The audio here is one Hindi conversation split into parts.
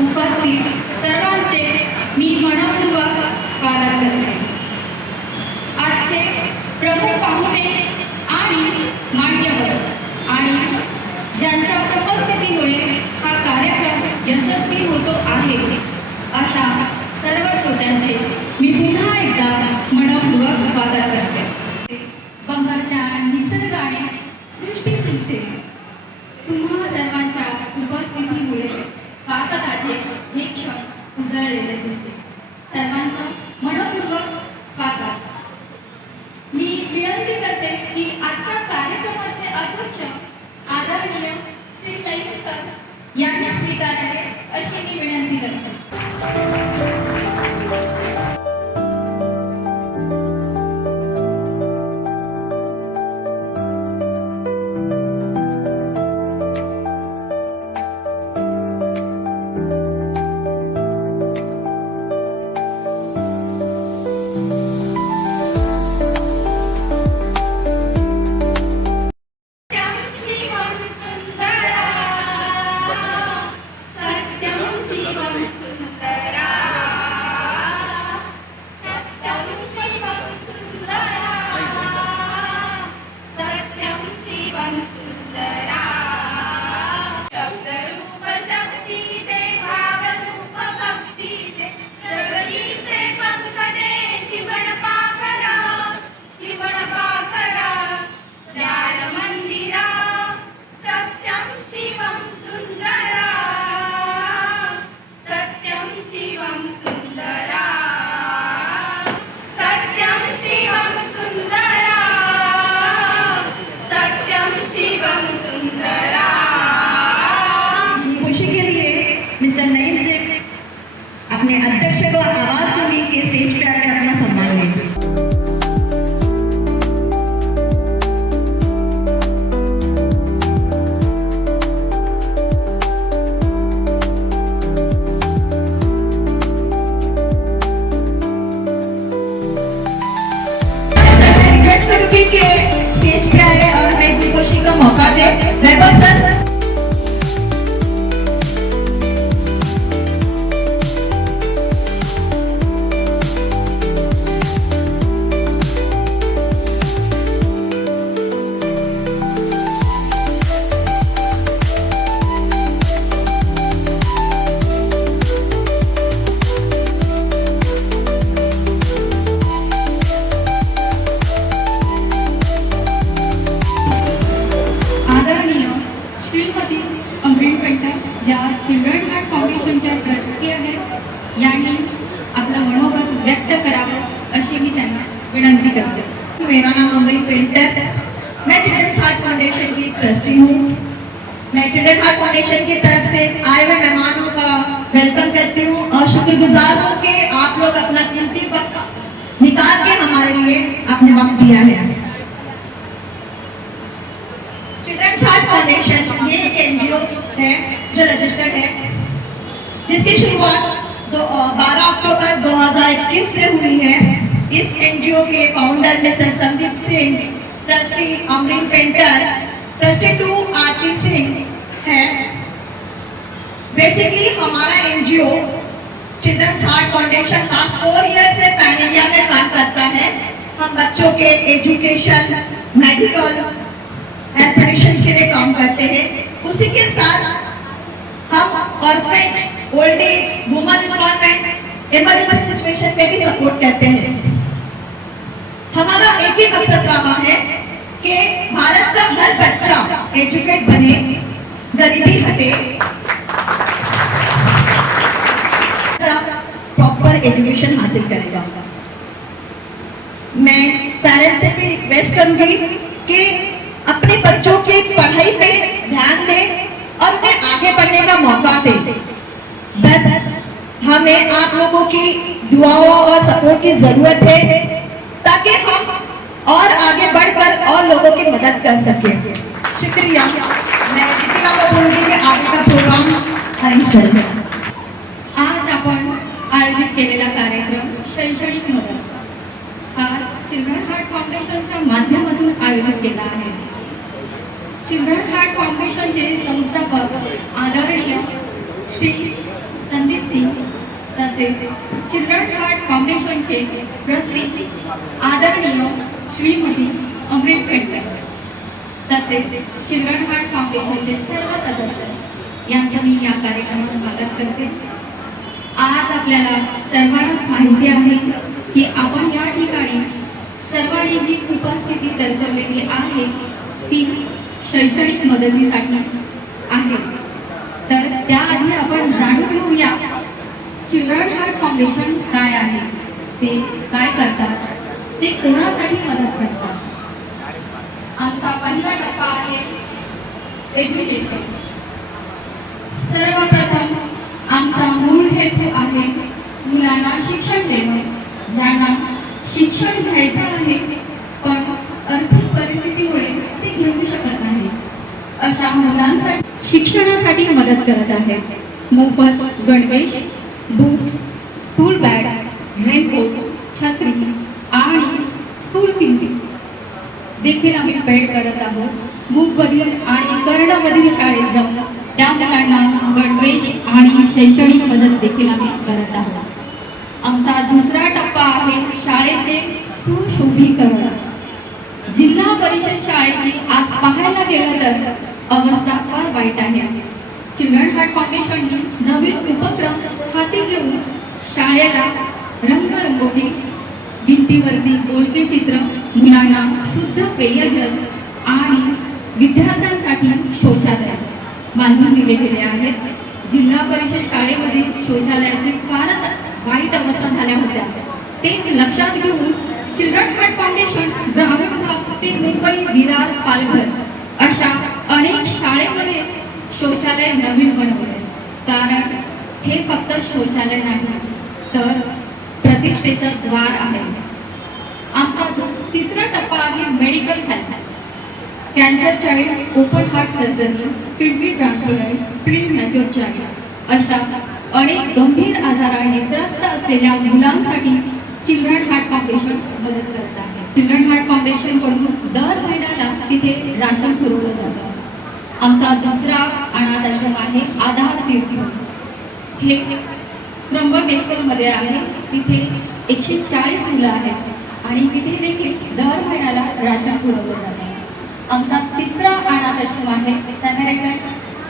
उपस्थित सर्वांचे मी मनपूर्वक स्वागत करते। आजचे प्रमुख पाहुणे आणि मान्यवर आणि ज्यांच्या उपस्थितीमुळे हा कार्यक्रम यशस्वी होतो आहे अशा सर्व श्रोत्यांचे मी पुन्हा एकदा मनपूर्वक स्वागत करते। बहरत्या निसर्गाने सृष्टी फुलते, तुम्हा सर्वांच्या उपस्थितीमुळे स्वागताचे हे क्षण उजळलेले दिसते। सर्वांचं मनपूर्वक स्वागत। मी विनंती करते की आजच्या कार्यक्रमाचे अध्यक्ष आदरणीय श्री लैंग सर यांनी स्वीकारावे अशी मी विनंती करते। अपने अध्यक्ष को आवाज सुनी के स्टेज पे आकर अपना सम्मान लेंगे। के स्टेज पे आए और हमें खुशी का मौका दे। वैभव सर या चिल्ड्रन हार्ट फाउंडेशनच्या ट्रस्टी आहेत यांनी आपलं मनोगत व्यक्त करावं अशी मी त्यांना विनंती करते। मेरा नाम अमरीन पेंटर, मैं चिल्ड्रन हार्ट फाउंडेशन की ट्रस्टी हूँ। मैं चिल्ड्रन हार्ट फाउंडेशन की तरफ से आए हुए मेहमानों का वेलकम करती हूँ और शुक्रगुजार हूँ कि आप लोग अपना कीमती वक्त निकाल के हमारे लिए अपने वक्त दिया है। चिल्ड्रन हार्ट फाउंडेशन ये एक एनजीओ है जो रजिस्टर्ड है, जिसकी शुरुआत 12 अक्टूबर 2021 से हुई है। इस एनजीओ के founder mister Sandeep Singh, trustee Amreen painter, trustee 2 आरती सिंह है। बेसिकली हमारा NGO children heart foundation last 4 year से पैन इंडिया में काम करता है। हम बच्चों के एजुकेशन, मेडिकल, हेल्थ कंडीशंस के लिए काम करते हैं। उसी के साथ हम orphanage, old age, women empowerment, emergency situation पे भी सपोर्ट करते हैं। हमारा एक ही मकसद रहा है कि भारत का हर बच्चा एजुकेट बने, गरीबी हटे, प्रॉपर एजुकेशन हासिल करेगा। मैं पेरेंट्स से भी रिक्वेस्ट करूंगी कि अपने बच्चों की पढ़ाई पे ध्यान दें और उन्हें आगे बढ़ने का मौका दें। बस हमें आप लोगों की दुआओं और सपोर्ट की जरूरत है ताकि हम और आगे बढ़कर और लोगों की मदद कर सकें। शुक्रिया। मैं दीपिका को बोलूंगी कि आगे का प्रोग्राम अरेंज करें। आज आपण आयोजित केलेला कार्यक्रम शैक्षणिक मदत हा चिल्ड्रन हार्ट फाउंडेशनच्या माध्यमातून आयोजित केला आहे। चिल्ड्रन हार्ट फाउंडेशनचे संस्थापक आदरणीय श्री संदीप सिंग तसेच चिल्ड्रन हार्ट फाउंडेशनचे ट्रस्टी आदरणीय श्रीमती अमृत पेंटर तसेच चिल्ड्रन हार्ट फाउंडेशनचे सर्व सदस्य यांचं मी या कार्यक्रमात स्वागत करते. आज आपल्याला सर्वांनाच माहिती आहे की आपण या ठिकाणी सर्वांनी जी उपस्थिती दर्शवलेली आहे ती शैक्षणिक मदतीसाठी आहे. तर त्याआधी आपण जाणून घेऊया चिल्ड्रन हार्ट फाउंडेशन काय आहे, ते काय करतात, ते कोणासाठी मदत करतात. आमचा पहिला टप्पा आहे एज्युकेशन. सर्वप्रथम आमचा मूळ हेतू आहे मुलांना शिक्षण देणे. ज्यांना शिक्षण घ्यायचं आहे पण आर्थिक परिस्थितीमुळे ते घेऊ शकत नाही अशा मुलांसाठी शिक्षणासाठी मदत करत आहे. मोफत गणवेश, बुक्स, स्कूल बॅग, रेनकोट, छत्री आणि स्कूल फीस देखील आम्ही पेड करत आहोत. मूकबधीर आणि कर्णबधीर शाळेत जाऊन त्या मुलांना गणवेश आणि शैक्षणिक मदत देखील आम्ही करत आहोत. आमचा दुसरा टप्पा आहे शाळेचे सुशोभीकरण. जिल्हा परिषद शाळेची आज पाहायला गेलं तर अवस्था फार वाईट आहे. चिल्ड्रन हार्ट फाउंडेशनने नवीन उपक्रम हाती घेऊन शाळेला रंगरंगोटी, भिंतीवरती बोलके चित्र, मुलांना शुद्ध पेयजल आणि विद्यार्थ्यांसाठी शौचालय बांधून दिले गेले आहेत. जिल्हा परिषद शाळेमध्ये शौचालयाची फारच वाईट अवस्था झाल्या होत्या. तेच लक्षात घेऊन चिल्ड्रन हार्ट फाउंडेशन ग्रामीण भाग ते मुंबई, विरार, पालघर अशा अनेक शाळेमध्ये शौचालय नवीन बनवले. कारण हे फक्त शौचालय नाही तर प्रतिष्ठेचं द्वार आहे. आमचा तिसरा टप्पा आहे medical health. Cancer child, open heart surgery, kidney transplant, premature child अशा अनेक गंभीर आजाराने त्रस्त असलेल्या मुलांसाठी चिल्ड्रन हार्ट फाउंडेशन मदत करत आहे. चिल्ड्रन हार्ट फाउंडेशन कडून दर महिन्याला तिथे राशन पुरवलं जातं. आमचा दुसरा अनाथ आश्रम आहे आधार तीर्थ. हे त्र्यंबकेश्वर मध्ये आहे. तिथे 140 मुलं आहेत आणि तिथे देखील दर महिन्याला राशन पुरवलं जातं. आमचा तिसरा अनाथ आश्रम आहे सॅमरिटन.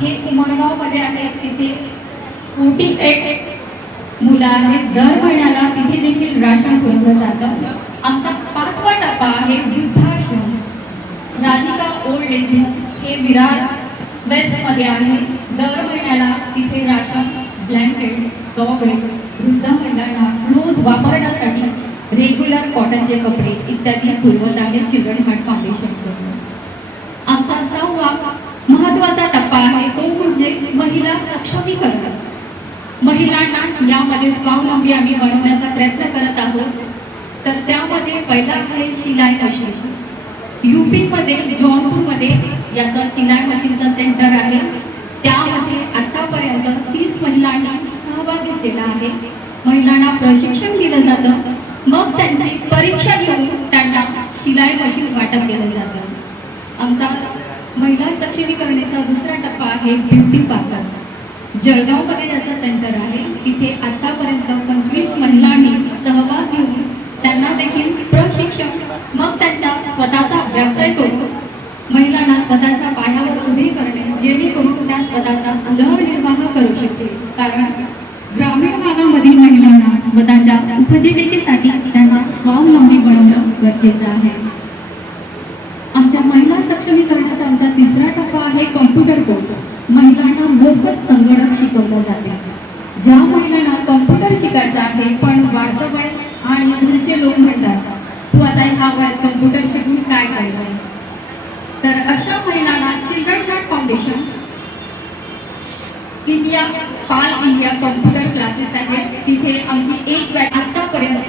हे उमरगाव मध्ये आहे. तिथे 48 मुलं आहेत. दर महिन्याला तिथे देखील राशन पुरवलं जातं. आमचा पाचवा टप्पा आहे वृद्धाश्रम. Radhika old age. हे विरार वेस्ट मध्ये आहे. दर महिन्याला तिथे राशन, ब्लँकेट्स, टॉवेल, वृद्ध महिलांना रोज वापरण्यासाठी रेग्युलर कॉटनचे कपडे इत्यादी पुरवत आहे चिल्ड्रन हार्ट फाउंडेशन कडून. आमचा 6वा महत्त्वाचा टप्पा आहे तो म्हणजे महिला सक्षमीकरण. महिलांना यामध्ये स्वावलंबी आम्ही बनवण्याचा प्रयत्न करत आहोत. तर त्यामध्ये पहिला आहे शिलाई मशीन. यूपी मध्ये जौनपूर मध्ये याचा शिलाई मशीनचा सेंटर आहे. त्यामध्ये आतापर्यंत 30 महिलांनी सहभाग घेतलेला आहे. महिलांना प्रशिक्षण दिलं जातं, मग त्यांची परीक्षा घेऊन त्यांना शिलाई मशीन वाटप केलं जातं. आमचा महिला सक्षमीकरणाचा दुसरा टप्पा आहे ब्युटी पार्लर. जळगावमध्ये याचं सेंटर आहे. तिथे आतापर्यंत 25 महिलांनी सहभाग घेऊन त्यांना देखील प्रशिक्षण, मग त्यांचा स्वतःचा व्यवसाय करून महिलांना स्वतःच्या पायावर उभे करणे, जेणेकरून त्या स्वतःचा उदरनिर्वाह करू शकतील. कारण ग्रामीण भागामधील महिलांना स्वतःच्या उपजीविकेसाठी त्यांना स्वावलंबी बनवणं गरजेचं आहे. आमच्या महिला सक्षमीकरणाचा आमचा तिसरा टप्पा आहे कॉम्प्युटर कोर्स. महिलांना मोफत संगणक शिकवलं जाते. ज्या महिलांना कॉम्प्युटर शिकायचं आहे पण वाढतं वय आणि घरचे लोक म्हणतात तू आता ह्या वयात कॉम्प्युटर शिकून काय करायचं, तर अशा महिलांना children heart foundation India computer classes आहेत. तिथे आमची एक बॅच आतापर्यंत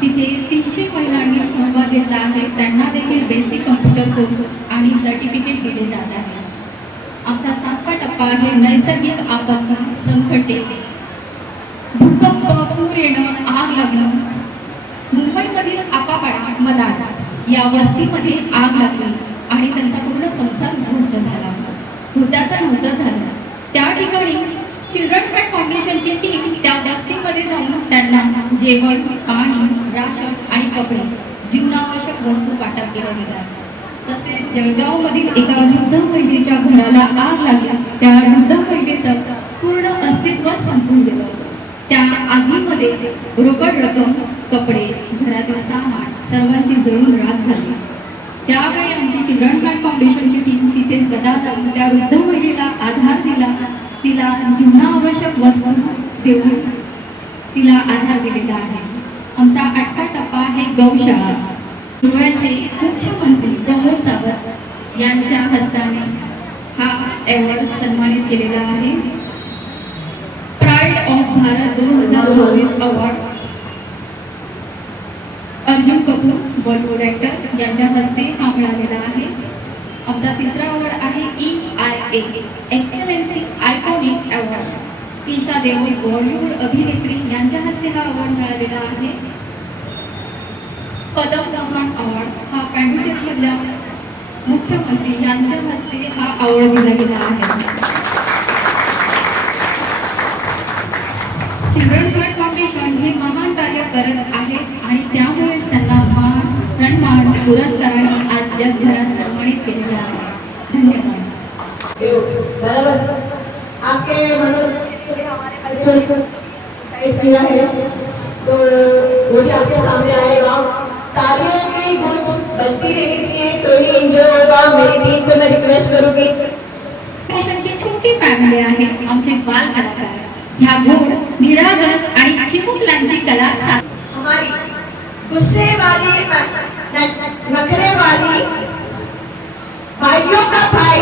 तिथे 300 महिलांनी सहभाग घेतला आहे. त्यांना देखील बेसिक कॉम्प्युटर कोर्स आणि सर्टिफिकेट दिले जात आहे. आमचा 7वा टप्पा आहे नैसर्गिक आपत्ती संकटे. भूकंप, पूर येणं, आग लागणं. मुंबईमधील आपापाडा मलाड या वस्तीमध्ये आग लागली आणि त्यांचा पूर्ण संसार उद्ध्वस्त झाला. होत्याचा नव्हतं झालं. त्या ठिकाणी चिल्ड्रन हार्ट फाउंडेशनची टीम त्या वस्तीमध्ये जाऊन त्यांना जेवण, पाणी, राशन आणि कपडे, जीवनावश्यक वस्तू वाटप केल्या गेल्या. तसेच जळगावमधील एका वृद्ध महिलेच्या घराला आग लागली. त्या वृद्ध महिलेचं पूर्ण अस्तित्व संपून गेलं. त्या आगीमध्ये रोकड रक्कम, कपडे, घरातील सामान सर्वांची जळून राख झाली. त्यावेळी आमची चिल्ड्रन हार्ट फाउंडेशनची टीम तिथे स्वतः जाऊन त्या वृद्ध महिलेला आधार दिला, तिला जीवनावश्यक वस्तू देऊन तिला आधार दिलेला आहे. आमचा 8वा टप्पा आहे गौशाळा. गोव्याचे मुख्यमंत्री प्रमोद सावंत यांच्या हस्ताने हा अवॉर्ड सन्मानित केलेला आहे. Pride of Bharat 2024 award Arjun Kapoor Bollywood actor यांच्या हस्ते हा मिळालेला आहे. आमचा 3रा अवॉर्ड आहे EIA excellency iconic award. Esha Deol Bollywood अभिनेत्री यांच्या हस्ते हा अवॉर्ड मिळालेला आहे. पदम भगवान अवॉर्ड हा पांडिचेरीमधल्या मुख्यमंत्री यांच्या हस्ते हा अवॉर्ड दिला गेला आहे. चिल्ड्रन हार्ट फाउंडेशन हे महान कार्य करत आहे आणि त्यामुळेच त्यांना मान, सन्मान, पुरस्काराने आज जगभरात सन्मानित केलेले आहे. धन्यवाद. आपके मनोरंजन के लिए हमारे कल्चर को डिसाइड किया है, तो वो भी आपके सामने आएगा. तालियों की गूंज बजती रहनी चाहिए तो ही एंजॉय होगा. मेरी टीम को मैं रिक्वेस्ट करूंगी. फाउंडेशनची छोटी फॅमिली आहे. आमचे बाल कलाकार ह्या गोड, निरागस आणि चिमुकल्यांची कला हमारी गुस्से वाली, नखरे वाली भाइयों का भाई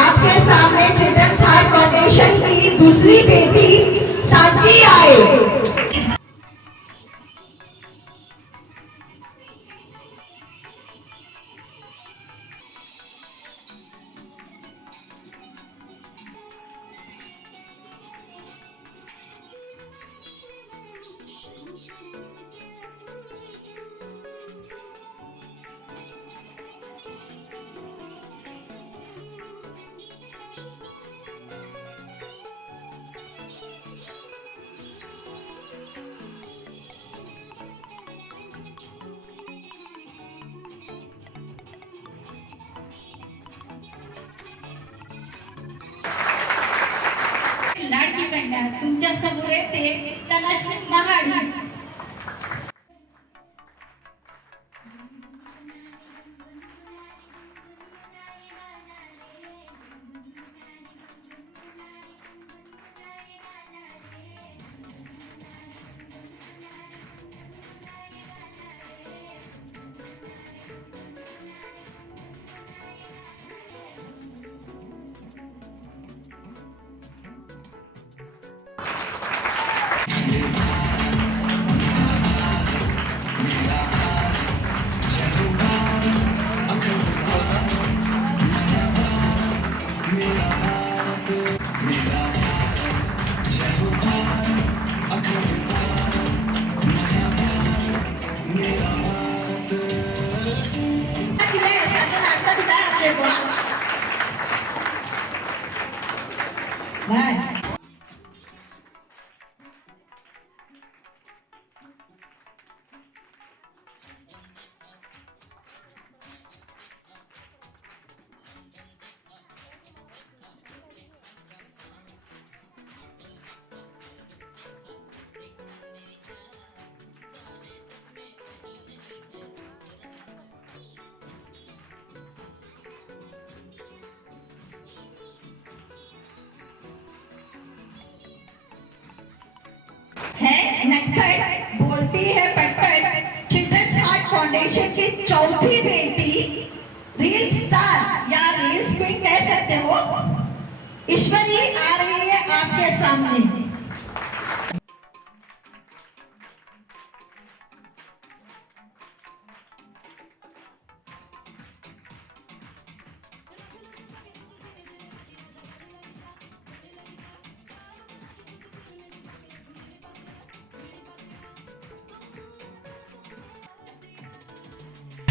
आपके सामने चिल्ड्रन हार्ट फाउंडेशन की दूसरी बेटी सांची आए. लाडकी कन्या तुमच्या समोर येते तनाश्री महाड. Bye. है नक्खड़, बोलती है पटपट. चिल्ड्रंस हार्ट फाउंडेशन की चौथी बेटी, रील स्टार या रील्स क्वीन कह सकते हो, ईश्वरी आ रही है आपके सामने.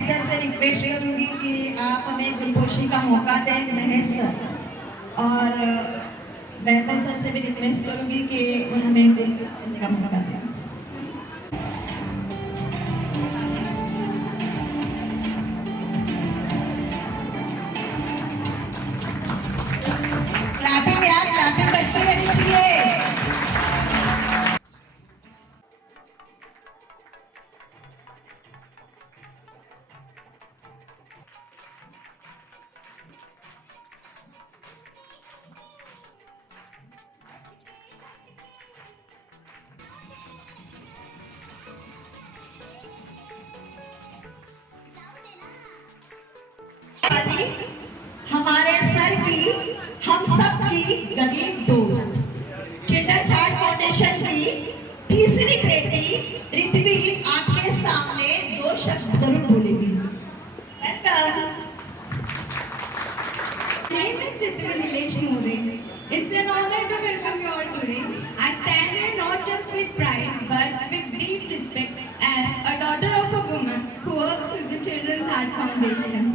सर से रिक्वेस्ट करूंगी कि आप हमें गुलपोशी का मौका दें, महेश सर. और मैं सर से भी रिक्वेस्ट करूंगी कि हमें बोलने का मौका दें। क्लैपिंग यार, क्लैपिंग बजती रहनी चाहिए। हमारे सर की, हम सब की गरीब दोस्त, चिल्ड्रंस हार्ट फाउंडेशन की तीसरी बेटी रित्वी आपके सामने 2 शब्द जरूर बोलेगी। Welcome. My name is Ritvi Nilesh More. It's an honor to welcome you all today. I stand here not just with pride, but with deep respect as a daughter of a woman who works with the Children's Heart Foundation.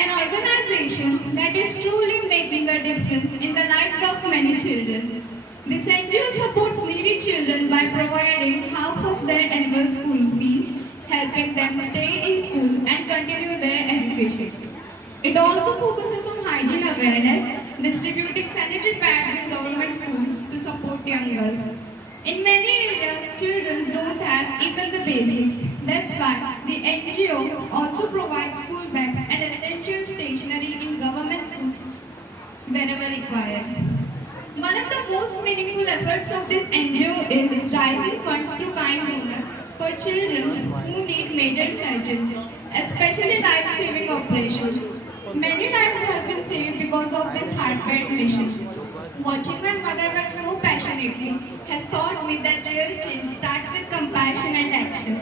An organization that is truly making a difference in the lives of many children. This NGO supports needy children by providing half of their annual school fees, helping them stay in school and continue their education. It also focuses on hygiene awareness, distributing sanitary pads in government schools to support young girls. In many areas, children don't have even the basics. That's why the NGO also provides school bags and essential stationery in government schools wherever required. One of the most meaningful efforts of this NGO is raising funds through kind donors for children who need major surgeries, especially life-saving operations. Many lives have been saved because of this heartfelt mission. Watching my mother work so passionately has taught me that real change starts with compassion and action.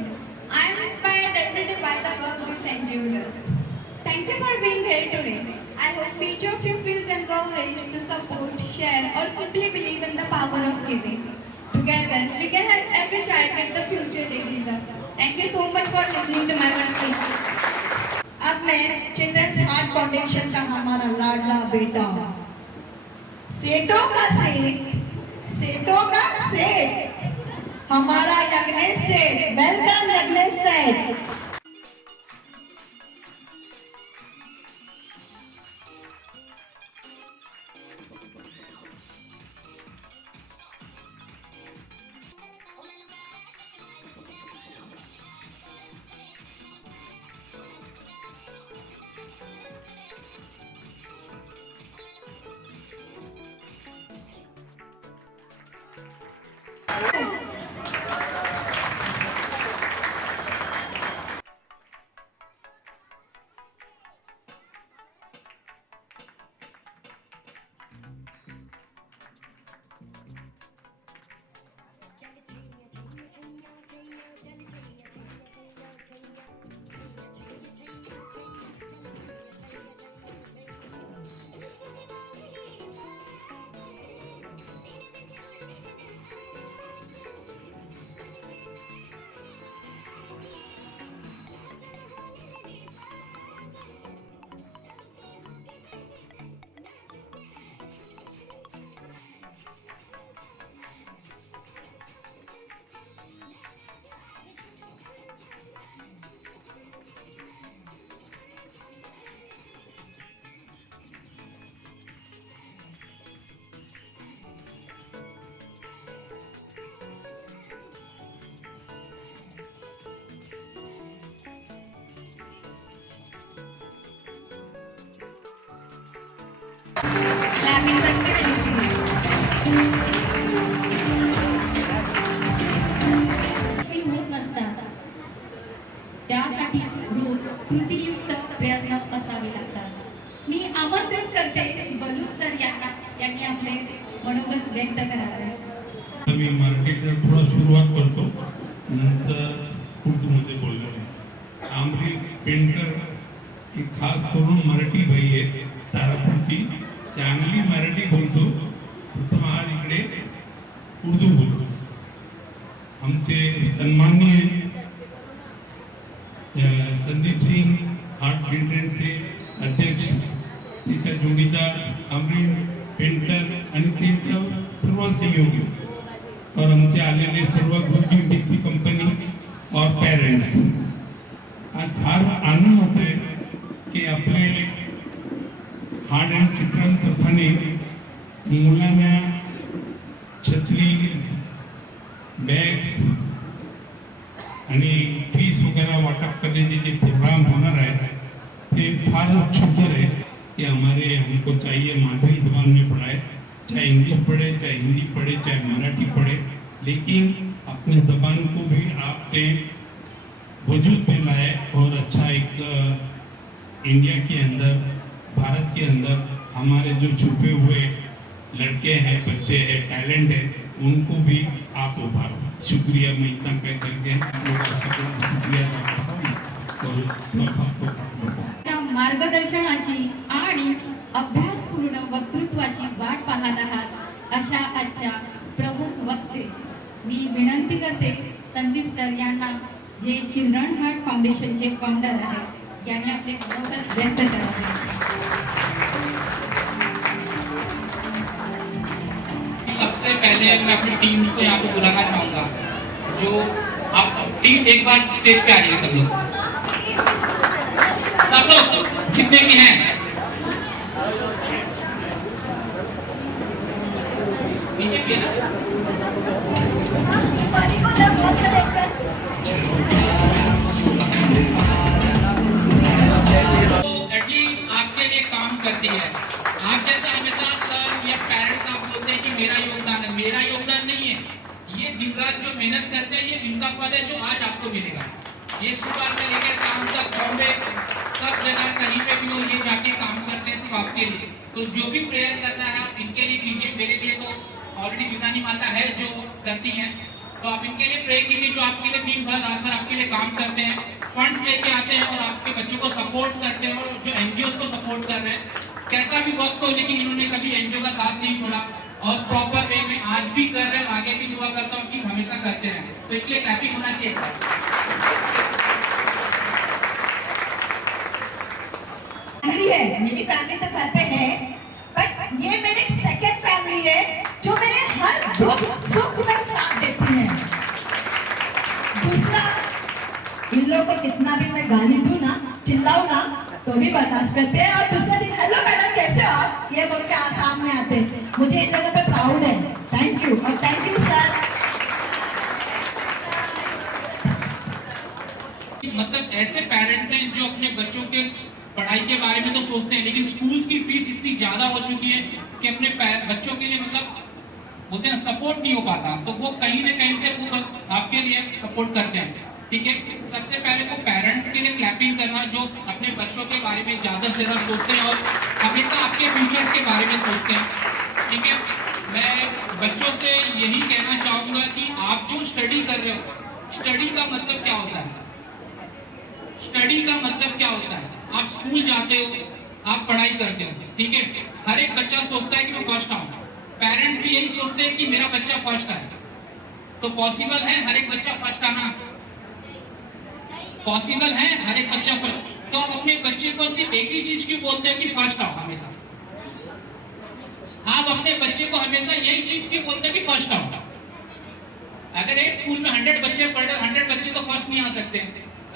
I am inspired every day by the work this NGO does. Thank you for being here today. I hope each of you feels encouraged to support, share, or simply believe in the power of giving. Together, we can help every child get the future they deserve. Thank you so much for listening to my speech. अब मैं चिल्ड्रंस हार्ट फाउंडेशन का हमारा लाडला बेटा, सेठों का सेठ, सेठों का सेठ, हमारा यज्ञेश सेठ। वेलकम यज्ञेश सेठ। Clapping करते रहिए। होत नसतात, त्यासाठी रोज कृतीयुक्त प्रयत्न असावे लागतात। मी आमंत्रित करते बलूस सर यांनी आपले मनोगत व्यक्त करावे। मी मराठीत थोडा सुरुवात करतो, नंतर उर्दूमध्ये बोलणार आहे। आमरी पेंटर ही खास करून मराठी बाई आहे, तारापुरती चांगली मराठी बोलतो, प्रथम आज इकडे उर्दू बोलतो। आमचे सन्माननीय संदीप सिंह हार्ट चिल्ड्रनचे अध्यक्ष तिचा जोडीदार अमरीन पेंटर आणि त्यांच्या सर्व सहयोगी और आमचे आलेले सर्व ग्रुपची डिग्री कंपनी और पेरेंट्स, आज फार आनंद होतोय की आपले हार्ट अँड चिल्ड्रन तर्फे मुलांना छत्री, बॅग्स आणि फीस वगैरह वाटप करण्याचे जे प्रोग्राम होणार आहे ते फारच सुंदर है कि हमको चाहिए मादरी जबान में पढ़ाए, चाहे इंग्लिश पढ़े, चाहे हिंदी पढ़े, चाहे मराठी पढ़े, लेकिन अपनी जबान को भी आपने वजूद में लाए और अच्छा एक इंडिया के अंदर, भारत के अंदर हमारे जो छुपे हुए लड़के हैं, बच्चे हैं, टैलेंट है, उनको भी आप उभारो। शुक्रिया, मैं इतना कह करके आप लोगों का शुक्रिया त्या मार्गदर्शनाची आणि अभ्यासपूर्ण वक्तृत्वाची वाट पाहत आहात अशा आजच्या प्रमुख वक्ते मी विनंती करते संदीप सर यांना, जे चिल्ड्रन हार्ट फाउंडेशनचे फाउंडर आहेत, यांनी आपले मनोगत व्यक्त करावे। सबसे पहले मैं अपनी टीम्स को यहाँ पे बुलाना चाहूँगा, जो आप टीम एक बार स्टेज पे आ जाइए सब लोग कितने भी हैं। नीचे भी है ना? तो एटलीस्ट आपके लिए काम करती है। आप जैसे हमेशा सर या पेरेंट्स आप बोलते हैं कि मेरा योगदान है, मेरा योगदान नहीं है। ये दिन रात जो मेहनत करते हैं, ये इनका फल है जो आज आपको मिलेगा। ये सुबह से लेकर शाम तक बॉम्बे सब जगह कहीं पे भी हो, ये जाके काम करते हैं सिर्फ आपके लिए। तो जो भी प्रेयर करना है आप इनके लिए कीजिए। मेरे लिए तो ऑलरेडी जितानी माता है जो करती हैं, तो आप इनके लिए प्रे कीजिए, जो आपके लिए दिन भर रात भर आपके लिए काम करते हैं, फंड्स लेके आते हैं और आपके बच्चों को सपोर्ट करते हैं, और जो एनजीओ को सपोर्ट कर रहे हैं। कैसा भी वक्त हो, लेकिन इन्होंने कभी एनजीओ का साथ नहीं छोड़ा और प्रॉपर वे में आज भी कर रहे हैं, आगे भी दुआ करता हूँ कि हमेशा करते रहें। तो इसलिए हैप्पी होना चाहिए। फैमिली है, मेरी फैमिली तो घर पे है, पर ये मेरी सेकंड फैमिली है जो मेरे हर दुख सुख में साथ देती है। दूसरा, इन लोगों को कितना भी मैं गाली दूं ना, चिल्लाऊं ना, तो भी बर्दाश्त करते हैं। और दूसरे दिन हेलो मैडम कैसे हो आप, ये बोल के सामने आते हैं। मुझे इन लोगों पे प्राउड है। थैंक यू और थैंक यू सर। मतलब ऐसे पेरेंट्स हैं जो अपने बच्चों के पढ़ाई के बारे में तो सोचते हैं, लेकिन स्कूल्स की फीस इतनी ज्यादा हो चुकी है कि अपने बच्चों के लिए मतलब बोलते हैं सपोर्ट नहीं हो पाता, तो वो कहीं ना कहीं से वो आपके लिए सपोर्ट करते हैं। ठीक है, सबसे पहले वो पेरेंट्स के लिए क्लैपिंग करना जो अपने बच्चों के बारे में ज्यादा से ज्यादा सोचते हैं और हमेशा आपके फ्यूचर्स के बारे में सोचते हैं। ठीक है, मैं बच्चों से यही कहना चाहूंगा कि आप जो स्टडी कर रहे हो, स्टडी का मतलब क्या होता है? स्टडी का मतलब क्या होता है? आप स्कूल जाते हो, आप पढ़ाई करते हो, ठीक है। हर एक बच्चा सोचता है कि मैं फर्स्ट आऊं, पेरेंट्स भी यही सोचते हैं कि मेरा बच्चा फर्स्ट आए। तो पॉसिबल है हर एक बच्चा फर्स्ट आना? पॉसिबल है हर एक बच्चा फर्स्ट? तो आप अपने बच्चे को सिर्फ एक ही चीज क्यों बोलते हैं कि फर्स्ट आओ हमेशा? आप अपने बच्चे को हमेशा यही चीज क्यों बोलते हैं कि फर्स्ट आओ? अगर एक स्कूल में 100 बच्चे पढ़ रहे, 100 बच्चे तो फर्स्ट नहीं आ सकते।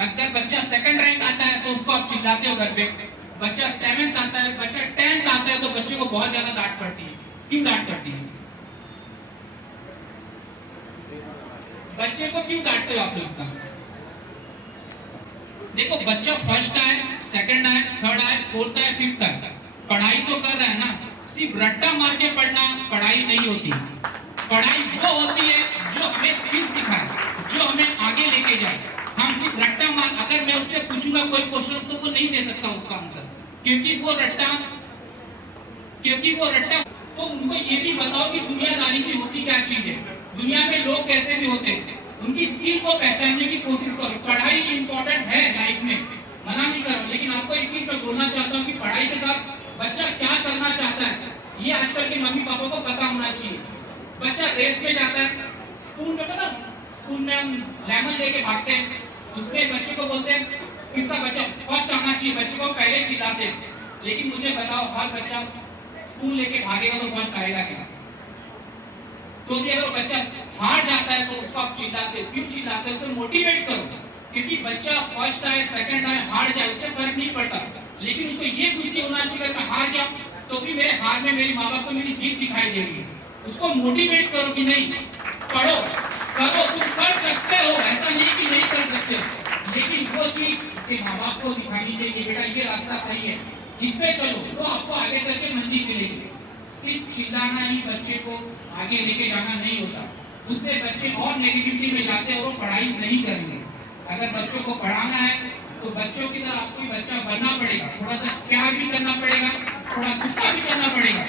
अगर बच्चा सेकंड रैंक आता है तो उसको आप चिल्लाते हो घर पे, बच्चा 7th आता है, बच्चा 10th आता है तो बच्चे को बहुत ज्यादा डांट पड़ती है। क्यों डांट पड़ती है? बच्चे को क्यों डांटते हो आप लोग? देखो, बच्चा फर्स्ट आए, सेकंड आए, थर्ड आए, फोर्थ आए, फिफ्थ आए, पढ़ाई तो कर रहा है ना। सिर्फ रट्टा मार के पढ़ना पढ़ाई नहीं होती। पढ़ाई वो होती है जो हमें स्किल सिखाए, जो हमें आगे लेके जाए। हम सिर्फ रट्टा मार, अगर मैं उससे पूछूंगा कोई क्वेश्चन तो वो नहीं दे सकता उसका आंसर, क्योंकि वो रट्टा। तो उनको ये भी बताओ कि दुनियादारी की होती क्या चीज है, दुनिया में लोग कैसे भी होते हैं, उनकी स्किल को पहचानने की कोशिश करो। पढ़ाई इंपॉर्टेंट है लाइफ में, मना नहीं करो, लेकिन आपको एक चीज मैं बोलना चाहता हूँ कि पढ़ाई के साथ बच्चा क्या करना चाहता है ये आजकल के मम्मी पापा को पता होना चाहिए। बच्चा रेस में जाता है, स्कूल में पता, स्कूल में हम लेमन लेके भागते हैं, उसमें बच्चे को बोलते हैं किसका बच्चा फर्स्ट आना चाहिए, बच्चे को पहले चिल्लाते हैं। लेकिन मुझे बताओ हर बच्चा स्कूल लेके भागेगा तो फर्स्ट आएगा क्या? तो अगर बच्चा हार जाता है तो उसको आप चिल्लाते, क्यों चिल्लाते? उसे मोटिवेट करो, क्योंकि बच्चा फर्स्ट आए सेकंड आए हार जाए उससे फर्क नहीं पड़ता, लेकिन उसको ये खुशी होना चाहिए अगर मैं हार गया तो भी मेरे हार में मेरे माँ बाप को मेरी जीत दिखाई दे रही है। उसको मोटिवेट करो कि नहीं, पढ़ो करो, तुम कर सकते हो, ऐसा नहीं कि नहीं कर सकते, लेकिन वो चीज उसके माँ बाप को दिखानी चाहिए, बेटा ये रास्ता सही है, इस पे चलो, तो आपको आगे चल के मंजिल मिलेगी। सिर्फ चिल्लाना ही बच्चे को आगे लेके जाना नहीं होता, उससे बच्चे और नेगेटिविटी में जाते हैं और वो पढ़ाई नहीं करेंगे। अगर बच्चों को पढ़ाना है तो बच्चों की तरह आपको बच्चा बनना पड़ेगा, थोड़ा सा प्यार भी करना पड़ेगा, थोड़ा गुस्सा भी करना पड़ेगा,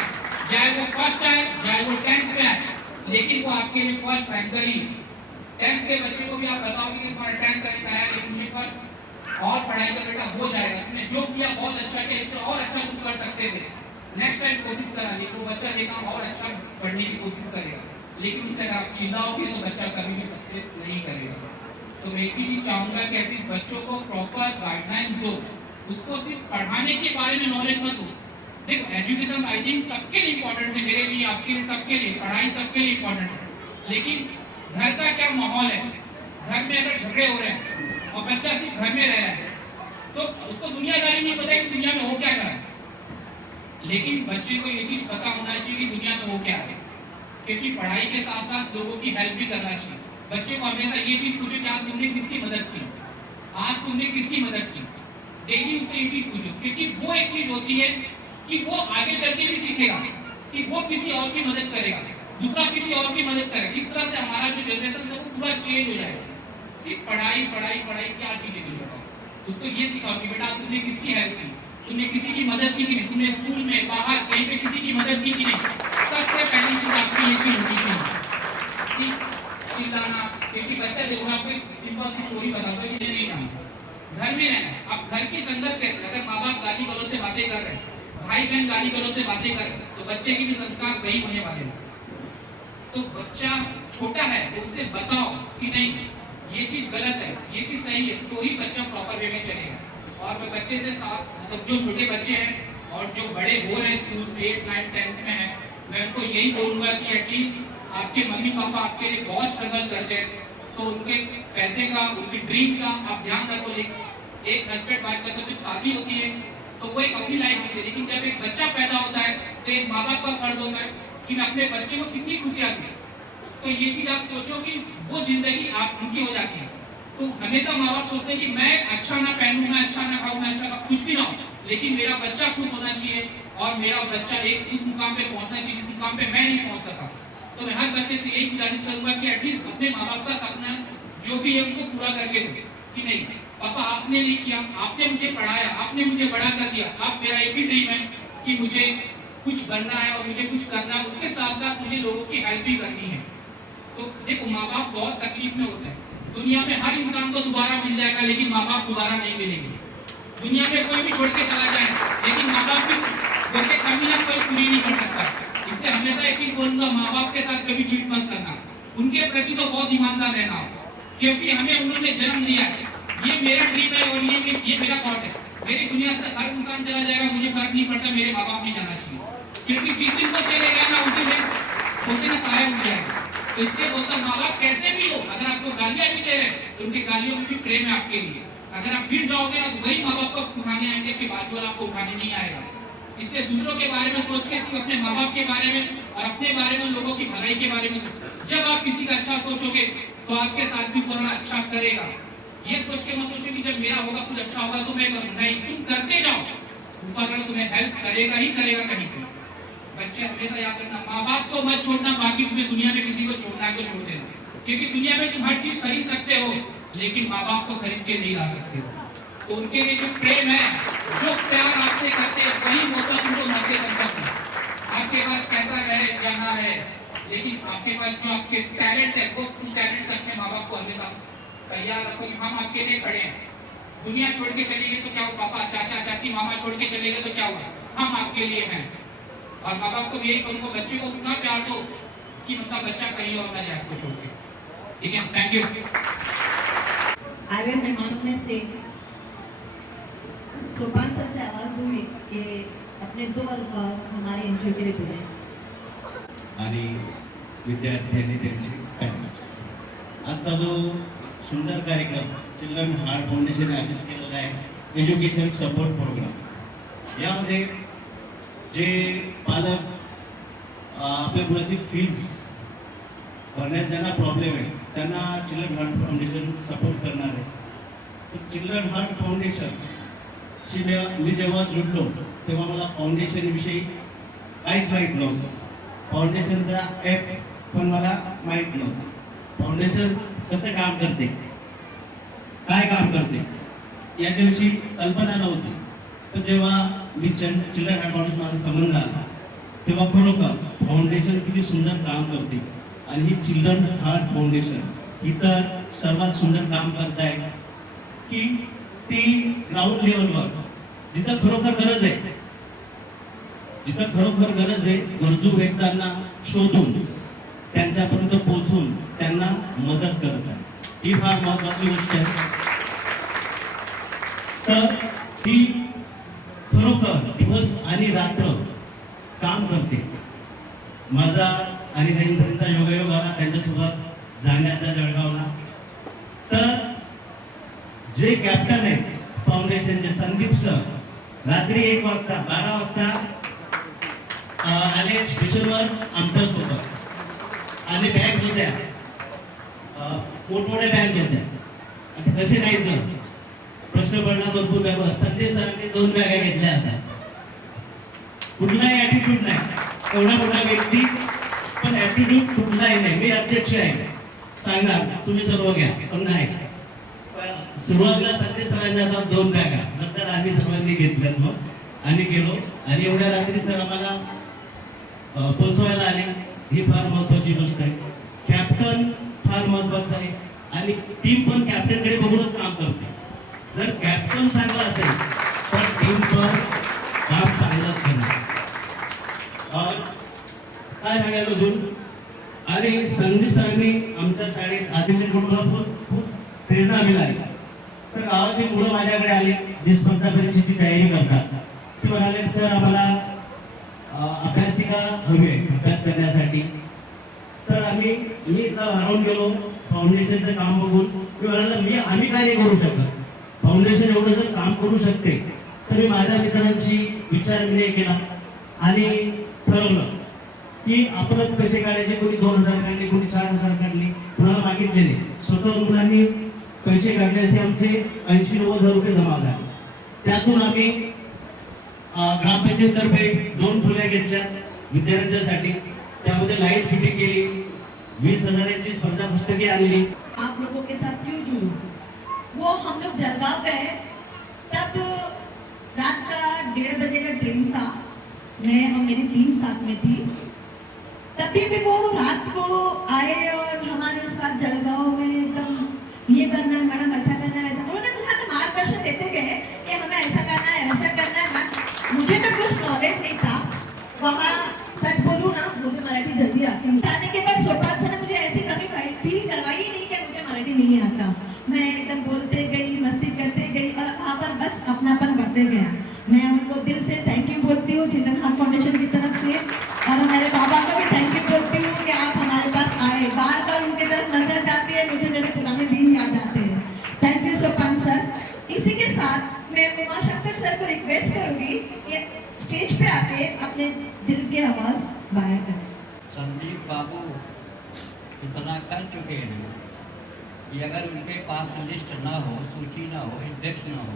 चाहे वो फर्स्ट आए चाहे वो 10th पे आए, लेकिन वो आपके लिए फर्स्ट रैंकर ही। 10th के बच्चे को भी आप बताओगे कि तुम्हारा 10th का आया लेकिन मुझे फर्स्ट और पढ़ाई का बेटा हो जाएगा, तुमने जो किया बहुत अच्छा किया, इससे और अच्छा तुम कर सकते थे, नेक्स्ट टाइम कोशिश करना, लेकिन वो बच्चा देखा और अच्छा पढ़ने की कोशिश करेगा, लेकिन उससे अगर आप चिल्लाओगे तो बच्चा कभी भी सक्सेस नहीं करेगा। तो मैं एक ही चीज चाहूंगा कि एटलीस्ट बच्चों को प्रॉपर गाइडलाइंस दो, उसको सिर्फ पढ़ाने के बारे में नॉलेज मत दो। देखो एजुकेशन आई थिंक सबके लिए इंपॉर्टेंट है, मेरे लिए, आपके लिए, सबके लिए पढ़ाई सबके लिए इंपॉर्टेंट है, लेकिन घर का क्या माहौल है, घर में अगर झगड़े हो रहे हैं और बच्चा सिर्फ घर में रह रहा है तो उसको दुनियादारी नहीं पता कि दुनिया में हो क्या रहा है, लेकिन बच्चे को ये चीज पता होना चाहिए कि दुनिया में हो क्या है, क्योंकि पढ़ाई के साथ साथ लोगों की हेल्प भी करना चाहिए। बच्चे को हमेशा ये चीज पूछो कि आज तुमने किसकी मदद की, आज तुमने किसकी मदद की, डेली उसको ये चीज पूछो, क्योंकि वो एक चीज होती है कि वो आगे चल के भी सीखेगा कि वो किसी और की मदद करेगा, दूसरा किसी और की मदद करेगा, इस तरह से हमारा जो जनरेशन है वो पूरा चेंज हो जाएगा। सिर्फ पढ़ाई पढ़ाई पढ़ाई क्या चीज है बताओ, उसको ये सिखाओ कि बेटा तुमने किसकी हेल्प की, तुमने किसी की मदद की नहीं, तुमने स्कूल में बाहर कहीं पे किसी की मदद की नहीं, सबसे पहली चीज आपकी ये चीज होनी चाहिए चिल्लाना, क्योंकि बच्चा देखो मैं आपको एक सिंपल सी स्टोरी बताता हूँ कि नहीं जानता घर में रहना, अब घर की संगत कैसे, अगर माँ बाप गाली गलौज से बातें कर रहे हैं, भाई बहन गाली गलौज से बातें कर रहे हैं, तो बच्चे के भी संस्कार वही होने वाले हैं। तो बच्चा छोटा है तो उसे बताओ कि नहीं ये चीज गलत है, ये चीज सही है, तो ही बच्चा प्रॉपर वे में चलेगा। और मैं बच्चे से साथ मतलब जो छोटे बच्चे हैं और जो बड़े हो रहे हैं स्कूल से 8, 9, 10th में हैं, मैं उनको यही बोलूंगा कि एटलीस्ट आपके मम्मी पापा आपके लिए बहुत स्ट्रगल करते हैं, तो उनके पैसे का, उनकी ड्रीम का आप ध्यान रखो। एक हस्बैंड वाइफ का जब शादी होती है तो वो एक अपनी लाइफ होती है, लेकिन जब एक बच्चा पैदा होता है तो एक माँ बाप का फर्ज होता है कि मैं अपने बच्चे को कितनी खुशियाँ दूं। तो ये चीज आप सोचो कि वो जिंदगी आप उनकी हो जाती है। तो हमेशा माँ बाप सोचते हैं कि मैं अच्छा ना पहनूं, मैं अच्छा ना खाऊं, मैं अच्छा कुछ भी ना हो, लेकिन मेरा बच्चा खुश होना चाहिए और मेरा बच्चा एक इस मुकाम पे पहुंचना चाहिए जिस मुकाम पे मैं नहीं पहुंच सका। तो मैं हर बच्चे से यही गुजारिश करूंगा कि एटलीस्ट अपने माँ बाप का सपना जो भी है उनको पूरा करके दो कि नहीं पापा आपने नहीं किया, आपने मुझे पढ़ाया, आपने मुझे बड़ा कर दिया, आप मेरा एक ही ड्रीम है कि मुझे कुछ बनना है और मुझे कुछ करना है, उसके साथ साथ मुझे लोगों की हेल्प भी करनी है। तो देखो माँ बाप बहुत तकलीफ में होते हैं, दुनिया में हर इंसान को दोबारा मिल जाएगा लेकिन माँ बाप दोबारा नहीं मिलेंगे। दुनिया में कोई भी छोड़ के चला जाए लेकिन माँ बाप की बोलते कमी ना कोई पूरी नहीं कर सकता। इसलिए हमेशा एक चीज बोलूंगा, माँ बाप के साथ कभी चीट मत करना, उनके प्रति तो बहुत ईमानदार रहना, क्योंकि हमें उन्होंने जन्म दिया है, ये मेरा ड्रीम है और ये मेरा गॉड है। मेरी दुनिया से हर इंसान चला जाएगा, मुझे फर्क नहीं पड़ता, मेरे माँ बाप नहीं जाना चाहिए, क्योंकि जिस दिन को चले गए ना उस दिन बोलते ना साया उठ जाएगा। तो इसलिए बोलता माँ बाप कैसे भी हो, अगर आपको गालियां भी दे रहे तो उनकी गालियों में भी प्रेम है आपके लिए। अगर आप फिर जाओगे ना तो वही माँ बाप को उठाने आएंगे, कि बाजू वाला आपको उठाने नहीं आएगा। इसलिए दूसरों के बारे में सोच के सिर्फ अपने माँ बाप के बारे में और अपने बारे में, लोगों की भलाई के बारे में जब आप किसी का अच्छा सोचोगे तो आपके साथ भी कोरोना अच्छा करेगा। ये सोच के मत सोचो कि जब मेरा होगा कुछ अच्छा होगा तो मैं करूंगा, नहीं, तुम करते जाओ, ऊपर तुम्हें हेल्प करेगा ही करेगा कहीं पे। बच्चे हमेशा याद रखना, माँ बाप को मत छोड़ना, बाकी तुम्हें दुनिया में किसी को छोड़ना है तो छोड़ देना, क्योंकि दुनिया में तुम हर चीज खरीद सकते हो लेकिन माँ बाप को खरीद के नहीं ला सकते हो। तो उनके लिए जो प्रेम है, जो प्यार आपसे करते हैं, वही होता तुमको मौके करता है। आपके पास पैसा रहे या ना रहे, लेकिन आपके पास जो आपके टैलेंट है वो उस टैलेंट से अपने माँ बाप को हमेशा तैयार रखो कि हम आपके लिए खड़े हैं। दुनिया छोड़ के चले गए तो क्या हुआ, पापा चाचा चाची मामा छोड़ के चले गए तो क्या हुआ, हम आपके लिए हैं। और माँ बाप को यही कहूँगा, बच्चे को उतना प्यार दो कि मतलब बच्चा कहीं और ना जाए आपको छोड़ के। ठीक है, थैंक यू। आए हुए मेहमानों में से सोपान सर से आवाज दूंगी कि अपने 2 अल्फाज हमारे एनजीओ के लिए बोलें. आणि विद्यार्थी आणि त्यांचे पॅरेंट्स. आजचा जो सुंदर कार्यक्रम चिल्ड्रन हार्ट फाउंडेशनने आयोजित केलेला आहे एज्युकेशन सपोर्ट प्रोग्राम, यामध्ये जे पालक आपल्या मुलाची फीज भरण्यात ज्यांना प्रॉब्लेम आहे त्यांना चिल्ड्रन हार्ट फाउंडेशन सपोर्ट करणार आहे. तर चिल्ड्रन हार्ट फाउंडेशनशी मी जेव्हा जुडलो तेव्हा मला फाउंडेशनविषयी काहीच माहीत नव्हतं. फाउंडेशनचा एफ पण मला माहीत नव्हतं. फाउंडेशन कसं काम करते, काय काम करते याच्याविषयी कल्पना नव्हती. पण जेव्हा मी चिल्ड्रन हार्ट फाउंडेशन माझा संबंध आला तेव्हा खरोखर फाउंडेशन किती सुंदर काम करते. आणि ही चिल्ड्रन हार्ट फाउंडेशन इतर सर्वात सुंदर काम करताय की ती ग्राउंड लेवलवर जिथं खरोखर गरज आहे, जिथं खरोखर गरज आहे गरजू व्यक्तींना शोधून त्यांच्यापर्यंत पोहोचून त्यांना मदत करत आहे. ही फार महत्वाची गोष्ट आहे. तर ही खरोखर दिवस आणि रात्र काम करते. माझा आणि त्यांचा योगायोग आला त्यांच्यासोबत जाण्याचा जळगावला. तर जे कॅप्टन आहेत फाउंडेशनचे संदीप सर रात्री 1 वाजता 12 वाजता आले स्टेशनवर आमच्या सोबत आणि बॅग होत्या, मोठमोठ्या बॅग होत्या. आणि कसे नाहीचं प्रश्न पडला भरपूर बॅग. संदीप सरांनी 2 बॅगा घेतल्या होत्या. कुठलाही ॲटिट्यूड नाही, एवढा मोठा व्यक्ती पण ॲटिट्यूड कुठलाही नाही. मी अध्यक्ष आहे सांगा तुम्ही सर्व घ्या, पण नाही. सुरुवातीला संदीप सरांच्या हातात 2 बॅगा, नंतर आम्ही सर्वांनी घेतल्यात मग आणि गेलो. आणि एवढ्या रात्री सर आम्हाला पोहोचवायला आले. ही फार महत्वाची गोष्ट आहे. कॅप्टन फार महत्वाचा आहे आणि टीम पण कॅप्टनकडे बघूनच काम करते. जर कॅप्टन चांगला असेल तर टीम पण काम चांगलंच करणार. काय सांगायला अजून. आणि संदीप सरांनी आमच्या शाळेत अतिशय खूप प्रेरणा मिळाली. तर गावातील मुलं माझ्याकडे आली जी स्पर्धा परीक्षेची तयारी करतात. ते म्हणाले सर आम्हाला अभ्यासिका हवी आहे अभ्यास करण्यासाठी. तर मी इथं हरवून गेलो फाउंडेशनचं काम बघून. मी म्हणाला आम्ही काय नाही करू शकत, फाउंडेशन एवढं जर काम करू शकते तर मी माझ्या मित्रांशी विचार विनिमय केला आणि ठरवलं की आपणच पैसे काढायचे. कोणी 2000 काढले, कोणी 4000 काढले, कुणाला मागितलेले. स्वतः मुलांनी पैसे काढण्याचे आमचे 80-90 रुपये जमा झाले. त्यातून आम्ही ग्रामपंचायततर्फे 2 खोल्या घेतल्या विद्यार्थ्यांसाठी. त्यामध्ये लाईट फिटिंग केली, 20,000ची स्पर्धा पुस्तके आणली. आप लोगों के साथ क्यों जुड़ूं? वो हम लोग जलगांव गए तब रात का 1:30 बजे का ट्रेन था. मैं और मेरी टीम साथ में थी. तभी भी वो रात को आए और हमारे साथ जलगांव में एकदम ये करना है मैडम, ऐसा करना है, वैसा. उन्होंने मुझे मार्गदर्शन देते गए कि हमें ऐसा करना है, वैसा करना है. मुझे तो कुछ नॉलेज नहीं था. वहाँ सच बोलूँ ना, मुझे मराठी जल्दी आती है. जाने के बाद सोपान सर ने मुझे ऐसी कभी फील करवाई ही नहीं कि मुझे मराठी नहीं आता. मैं एकदम बोलते गई, मस्ती करते गई और वहाँ पर बस अपनापन बढ़ते गया. मैं उनको दिल से थैंक यू बोलती हूँ चिल्ड्रन हार्ट फाउंडेशन की तरफ से. और मेरे बाबा को भी थैंक यू बोलती हूँ कि आप हमारे पास आए. बार बार उनकी तरफ नजर जाती है, मुझे मेरे पुराने दिन याद आते हैं. Thank you Sopan sir. इसी के साथ मैं उमाशंकर सर को रिक्वेस्ट करूंगी कि स्टेज पे आके अपने दिल की आवाज बाहर करें. संदीप बाबू इतना कर चुके हैं कि अगर उनके पास लिस्ट ना हो, सूची ना हो, इंडेक्स ना हो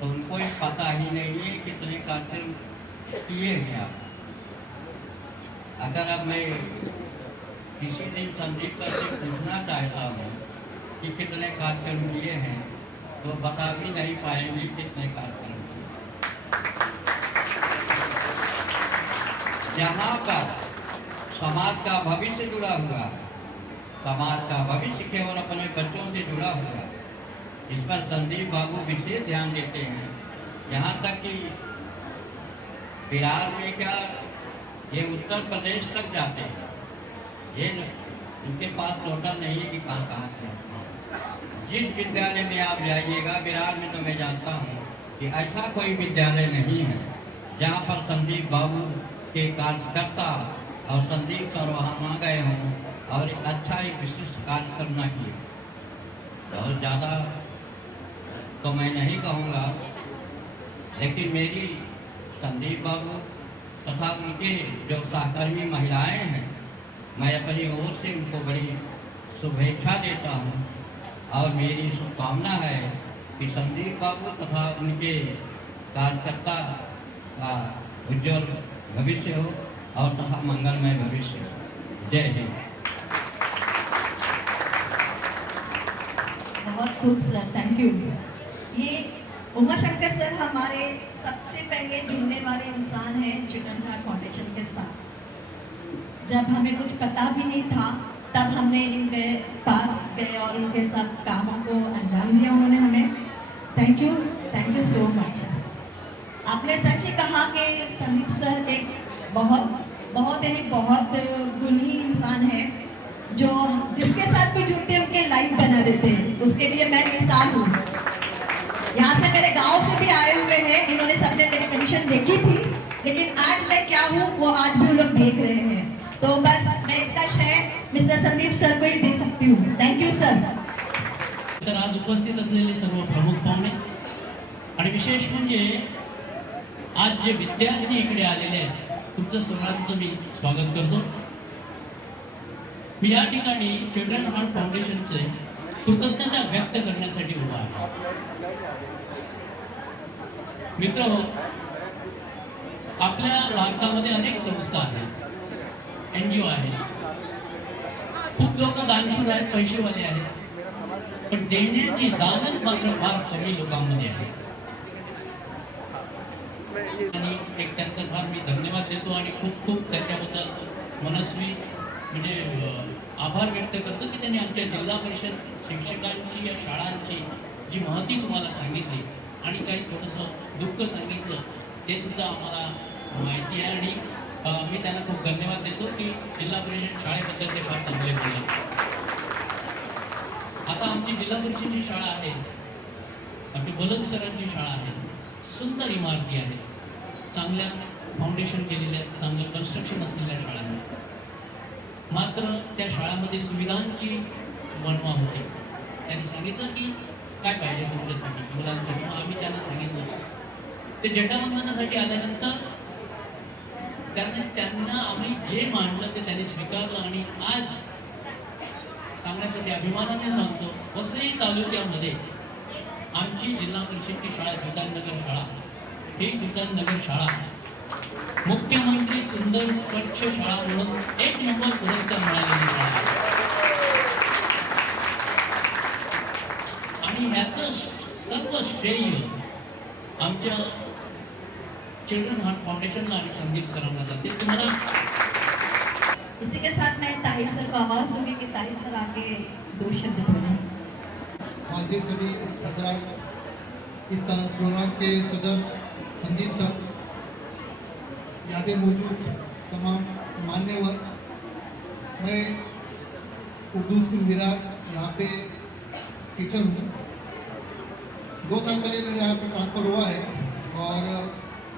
तो उनको ही पता ही नहीं है कितने कार्यक्रम किए हैं आप. अगर अब मैं किसी दिन संदीप सर से पूछना चाहता हूँ कि कितने कार्यक्रम किए हैं तो बता भी नहीं पाएंगे कितने कार्यक्रम किए. जहाँ पर समाज का भविष्य जुड़ा हुआ, समाज का भविष्य केवल अपने बच्चों से जुड़ा हुआ, इस पर संदीप बाबू विशेष ध्यान देते हैं. यहाँ तक कि बिहार में क्या ये उत्तर प्रदेश तक जाते हैं. ये इनके पास टोटल नहीं है कि कहाँ कहाँ से. जिस विद्यालय में आप जाइएगा बिहार में तो मैं जानता हूँ कि ऐसा कोई विद्यालय नहीं है जहाँ पर संदीप बाबू के कार्यकर्ता और संदीप सर वहाँ आ गए हों और एक अच्छा एक विशिष्ट कार्यक्रम न किए। बहुत ज़्यादा तो मैं नहीं कहूँगा, लेकिन मेरी संदीप बाबू तथा उनके जो सहकर्मी महिलाएं हैं, मैं अपनी ओर से उनको बड़ी शुभेच्छा देता हूँ और मेरी शुभकामना है कि संदीप बाबू तथा उनके कार्यकर्ता का उज्जवल भविष्य हो और तथा मंगलमय भविष्य हो। जय हिंद। बहुत खूब सर, थैंक यू। ये उमाशंकर सर हमारे सबसे पहले जुड़ने वाले इंसान हैं चिल्ड्रंस हार्ट फाउंडेशन के साथ। जब हमें कुछ पता भी नहीं था तब हमने इनके पास गए और उनके साथ कामों को अंजाम दिया उन्होंने हमें। Thank you so much. आपने सच ही कहा कि संदीप सर एक बहुत गुणी इंसान है जो जिसके साथ भी जुड़ते हैं उनके लाइफ बना देते हैं। उसके लिए मैं मिसाल हूँ। यहाँ से मेरे गांव से भी आए हुए हैं, इन्होंने सबने मेरी कंडीशन देखी थी, लेकिन आज मैं क्या हूँ वो आज भी लोग देख रहे हैं। तो बस मैं इसका श्रेय मिस्टर संदीप सर को ही दे सकती हूँ। Thank you sir. तर आज उपस्थित असलेले सर्व प्रमुख पाहुणे आणि विशेष म्हणजे आज जे विद्यार्थी इकडे आलेले आहेत, तुमचं सर्वांचं मी स्वागत करतो। मी या ठिकाणी चिल्ड्रन हार्ट फाउंडेशनचे कृतज्ञता व्यक्त करण्यासाठी उभा आहे। मित्रहो, आपल्या भारतामध्ये अनेक संस्था आहेत, NGO आहेत, खूप लोक दानशूर आहेत, पैसेवाले आहेत, पण देण्याची दानच मात्र फार कमी लोकांमध्ये आहे। आणि एक त्यांचा फार मी धन्यवाद देतो आणि खूप खूप त्याच्याबद्दल मनस्वी म्हणजे आभार व्यक्त करतो की त्यांनी आमच्या जिल्हा परिषद शिक्षकांची या शाळांची जी महती तुम्हाला सांगितली आणि काही थोडंसं दुःख सांगितलं ते सुद्धा आम्हाला माहिती आहे आणि मी त्यांना खूप धन्यवाद देतो की जिल्हा परिषद शाळेबद्दल ते फार चांगले बोलले। आता आमची जिल्हा परिषदेची शाळा आहे, आपली बलद सरांची शाळा आहे, सुंदर इमारती आहेत, चांगल्या फाउंडेशन केलेल्या, चांगलं कन्स्ट्रक्शन असलेल्या शाळा आहेत। मात्र त्या शाळामध्ये सुविधांची वणवा होती। त्यांनी सांगितलं की काय पाहिजे तुमच्यासाठी मुलांसाठी, मग आम्ही त्यांना सांगितलं। ते जटावंदनासाठी आल्यानंतर त्यांना आम्ही जे मांडलं ते त्यांनी स्वीकारलं आणि आज सांगण्यासाठी अभिमानाने सांगतो, वसई तालुक्यामध्ये आमची जिल्हा परिषदची शाळा जुतानगर शाळा, ही जुतानगर शाळा मुख्यमंत्री सुंदर स्वच्छ शाळा म्हणून 1 नंबर पुरस्कार मिळालेली शाळा आहे। आणि ह्याचं सर्व श्रेय आमच्या चिल्ड्रन हार्ट फाउंडेशनला आणि संदीप सरांना जाते। तुम्हाला इसी के साथ मैं ताहिर सर को आवाज दूंगी कि ताहिर सर आगे 2 शब्द बोलें। हाजिर सभी हजरात, इस प्रोग्राम के सदर संदीप सर, यहाँ पे मौजूद तमाम मान्यवर, मैं उर्दू स्कूल विरार यहाँ पे टीचर हूँ। 2 साल पहले मेरे यहाँ पे ट्रांसफ़र हुआ है और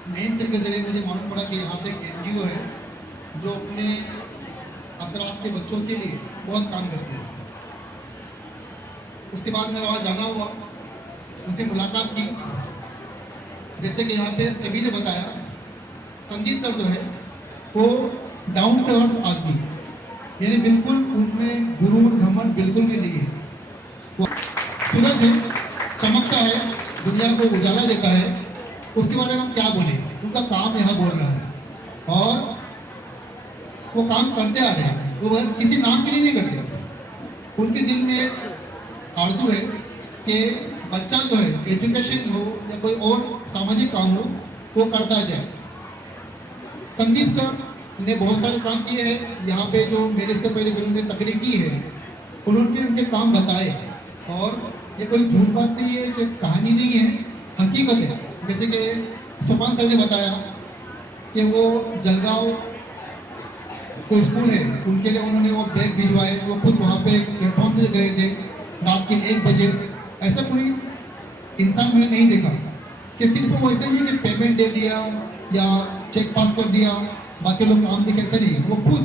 मेन सेल के जरिए मुझे मालूम पड़ा कि यहाँ पे एक NGO है जो अपने अतराफ के बच्चों के लिए बहुत काम करते हैं। उसके बाद मेरा वहाँ जाना हुआ, उनसे मुलाकात की। जैसे कि यहाँ पे सभी ने बताया, संदीप सर जो है वो डाउन टू अर्थ आदमी, यानी बिल्कुल उनमें गुरूर घमंड बिल्कुल भी नहीं है। वो सूरज है, चमकता है, दुनिया को उजाला देता है। उसके बारे में हम क्या बोले, उनका काम यहाँ बोल रहा है और वो काम करते आ रहे हैं। वो किसी नाम के लिए नहीं करते, उनके दिल में आरज़ू है कि बच्चा जो है एजुकेशन हो या कोई और सामाजिक काम हो वो करता जाए। संदीप सर ने बहुत सारे काम किए हैं। यहाँ पे जो मेरे से पहले जो उन्होंने तकरीर की है उन्होंने उनके काम बताए और ये कोई झूठ बात नहीं है, कोई कहानी नहीं है, हकीकत है। जैसे कि सुपान सर ने बताया कि वो जलगांव कोई स्कूल है, उनके लिए उन्होंने वो बैग भिजवाए, वो खुद वहाँ पे प्लेटफॉर्म से गए थे रात के 1 बजे। ऐसा कोई इंसान मैंने नहीं देखा कि सिर्फ वो ऐसे नहीं कि पेमेंट दे दिया या चेक पास कर दिया, बाकी लोग काम देखे, ऐसा नहीं, वो खुद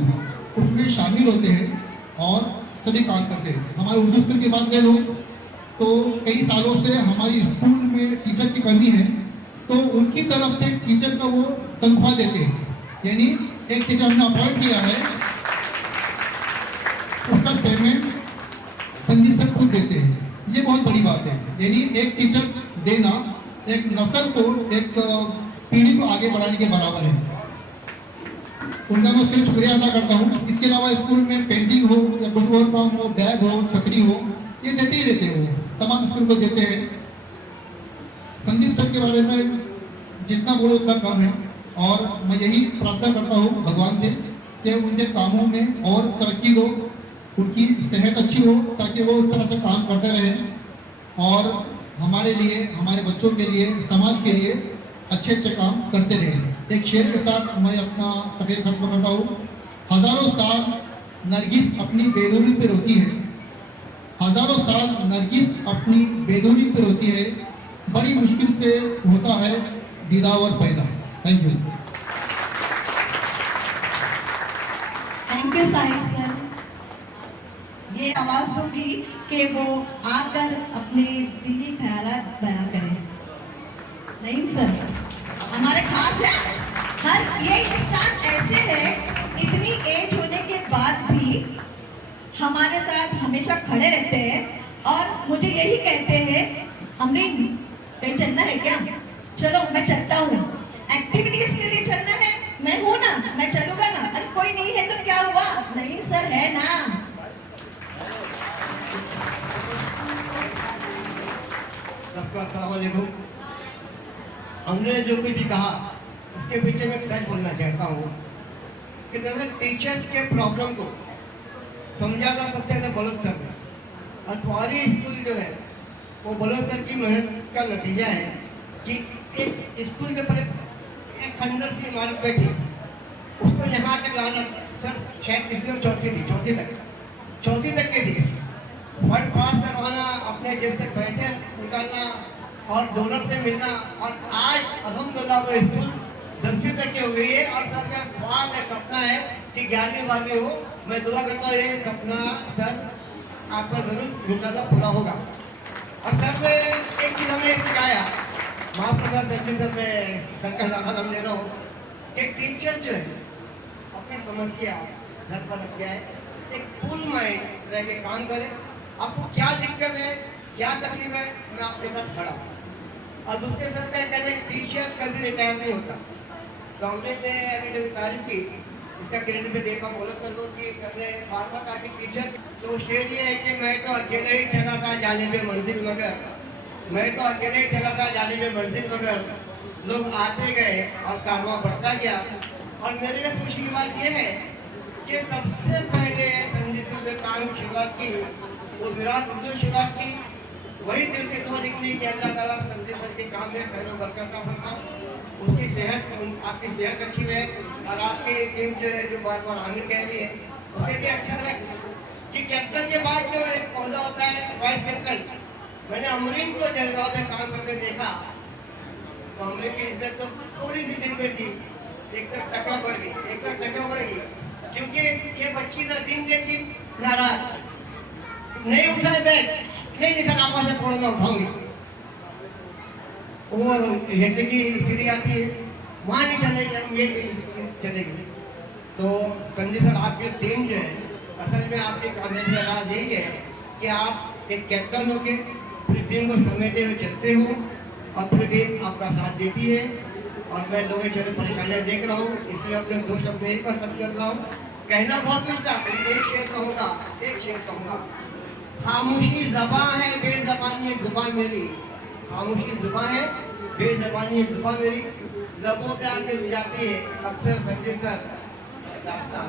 उसमें शामिल होते हैं और सभी काम करते हैं। हमारे उर्दू स्कूल की बात ले लो तो कई सालों से हमारी स्कूल में टीचर की कमी है, तो उनकी तरफ से टीचर का वो तनख्वाह देते हैं, यानी एक टीचर हमने अपॉइंट किया है, उसका पेमेंट संजीव सर खुद देते हैं। ये बहुत बड़ी बात है, यानी एक टीचर देना एक नस्ल को, एक पीढ़ी को आगे बढ़ाने के बराबर है। उनका मैं उसके लिए शुक्रिया अदा करता हूँ। इसके अलावा स्कूल में पेंटिंग हो या कुछ और काम हो, बैग हो, छतरी हो, ये देते ही रहते हैं, वो तमाम स्कूल को देते हैं। संदीप सर के बारे में जितना बोलो उतना कम है, और मैं यही प्रार्थना करता हूँ भगवान से कि उनके कामों में और तरक्की दो, उनकी सेहत अच्छी हो, ताकि वो उस तरह से काम करते रहें और हमारे लिए, हमारे बच्चों के लिए, समाज के लिए अच्छे अच्छे काम करते रहें। एक शेर के साथ मैं अपना तकरीर खत्म करता हूँ। हजारों साल नरगिस अपनी बेदूरी पे रोती है, हजारों साल नरगिस अपनी बेदूरी पे रोती है, बड़ी मुश्किल से होता है दीदावर पैदा। Thank you. Thank you Sahib sir. ये आवाज दूंगी कि वो आकर अपने दिली ख्यालात बयां करें। नहीं सर, हमारे खास है, हर ये इंसान ऐसे है, इतनी एज होने के बाद भी हमारे साथ हमेशा खड़े रहते हैं और मुझे यही कहते हैं, अमरीन कहीं चलना है क्या? चलो मैं चलता हूँ। एक्टिविटीज के लिए चलना है, मैं हूँ ना, मैं चलूंगा ना। अरे कोई नहीं है तो क्या हुआ? नहीं सर है ना। सबको अस्सलाम वालेकुम। हमने जो कुछ भी कहा उसके पीछे मैं सच बोलना चाहता हूँ कि दरअसल टीचर्स के प्रॉब्लम को समझा था सबसे ज़्यादा बलोच सर ने, और फौरी स्कूल जो है वो बलोच सर की मेहनत का नतीजा है कि एक स्कूल के पहले एक खंडर सी इमारत में थी, उसको यहाँ तक लाना सर शायद तीसरी और चौथी तक के थी। फंड पास करवाना, अपने जेब से पैसे निकालना और डोनर से मिलना, और आज अल्हम्दुलिल्लाह वो स्कूल 10वीं तक की हो गई है और सर का ख्वाब है, सपना है कि 11वीं 12वीं हो। मैं दुआ करता हूँ ये सपना सर आपका जरूर इंशाल्लाह पूरा होगा। और सर ने एक चीज़ हमें सिखाया, माफ करना सर मैं सर का नाम ले रहा हूँ, कि टीचर जो है अपनी समस्या घर पर रख है, एक फुल माइंड रह के काम करे। आपको क्या दिक्कत है, क्या तकलीफ है, मैं आपके साथ खड़ा हूँ। और दूसरे सर का कहते हैं टीचर कभी रिटायर नहीं होता। तो हमने अभी जो तारीफ की इसका क्रेडिट में देखा, बोला सर लोग कि सर ने बार बार कहा कि टीचर, तो शेर ये है कि मैं तो अकेले ही चला था जाने में मंजिल मगर, मैं तो अकेले ही चला था जाने में मंजिल मगर, लोग आते गए और कारवां बढ़ता गया। और मेरे लिए खुशी की बात यह है कि सबसे पहले संजीव सर ने काम की शुरुआत की, वो विराट उर्दू शुरुआत की, वही दिल से दुआ निकली कि अल्लाह ताला संजीव सर के काम में खैर बरकत का फरमा, उसकी सेहत, आपकी सेहत अच्छी रहे, और आपकी टीम जो है जो बार बार आमिर कह रही है उसे भी अच्छा रहे। कि कैप्टन के बाद जो एक पौधा होता है वाइस कैप्टन, मैंने अमरीन को जलगांव में काम करके देखा, तो अमरीन की इज्जत तो थोड़ी सी दिन में थी, 61% बढ़ गई, 61% बढ़ गई, क्योंकि ये बच्ची ना दिन देखी ना रात, नहीं उठाए बैग, नहीं सर आपस से थोड़ा मैं उठाऊंगी, वो यज्ञ की स्थिति आती है, वहाँ नहीं चलेगी, ये चलेगी। तो संजीव सर आपकी टीम जो है, असल में आपकी कामयाबी का राज यही है कि आप एक कैप्टन होके पूरी टीम को समेटे हुए चलते हो और पूरी टीम आपका साथ देती है। और मैं लोगों की परेशानियाँ देख रहा हूँ, इसलिए अपने दो शब्द यही पर खत्म कर रहा हूँ। कहना बहुत कुछ था, एक शेर कहूँगा, खामोशी ज़बान है, बेज़बानी है ज़ुबान मेरी, खामोशी ज़ुबान है, बेज़बानी है ज़ुबान मेरी, लबों पे आके मिल जाती है अक्सर संजीव सर दास्तान।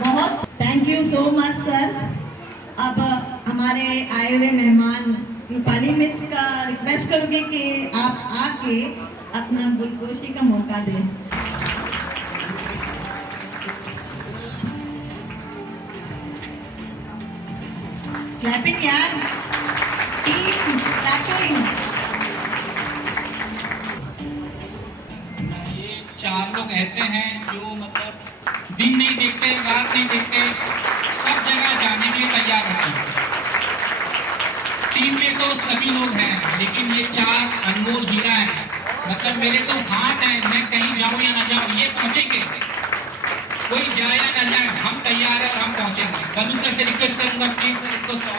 बहुत thank you so much sir. अब हमारे आए हुए मेहमान रूपाली मिस का रिक्वेस्ट करूंगी कि आप आके अपना गुलगोशी का मौका दें। क्लैपिंग यार। 4 लोग ऐसे हैं जो मतलब दिन नहीं देखते, रात नहीं देखते, सब जगह जाने के लिए तैयार होते हैं। टीम में तो सभी लोग हैं, लेकिन ये 4 अनमोल हीरा हैं। मतलब मेरे तो हाथ हैं, मैं कहीं जाऊं या ना जाऊं ये पहुंचेंगे, कोई जाए या ना जाए, हम तैयार हैं और हम पहुंचेंगे। बलू सर से रिक्वेस्ट करूंगा प्लीज सर इनको 100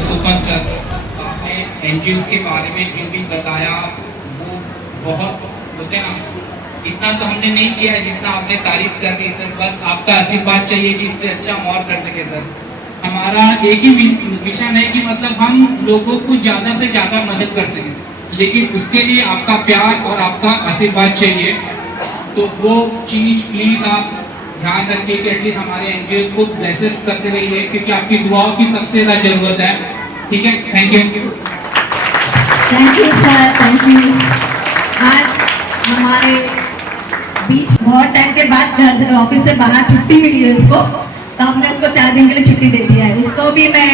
सुपन सर, आपने एनजीओ के बारे में जो भी बताया वो बहुत होते हैं ना, इतना तो हमने नहीं किया है जितना आपने तारीफ कर दी सर। बस आपका आशीर्वाद चाहिए कि इससे अच्छा हम और कर सके सर। हमारा एक ही मिशन है कि मतलब हम लोगों को ज़्यादा से ज़्यादा मदद कर सकें, लेकिन उसके लिए आपका प्यार और आपका आशीर्वाद चाहिए। तो वो चीज़ प्लीज़ आप ध्यान रखिए कि एटलीस्ट हमारे एनजीओ को ब्लेसेस करते रहिए, क्योंकि आपकी दुआओं की सबसे ज़्यादा ज़रूरत है। ठीक है, thank you. Thank you sir, thank you. आज हमारे बीच बहुत टाइम के बाद घर से ऑफिस से बाहर छुट्टी मिली है उसको, तो हमने उसको 4 दिन के लिए छुट्टी दे दिया है। उसको भी मैं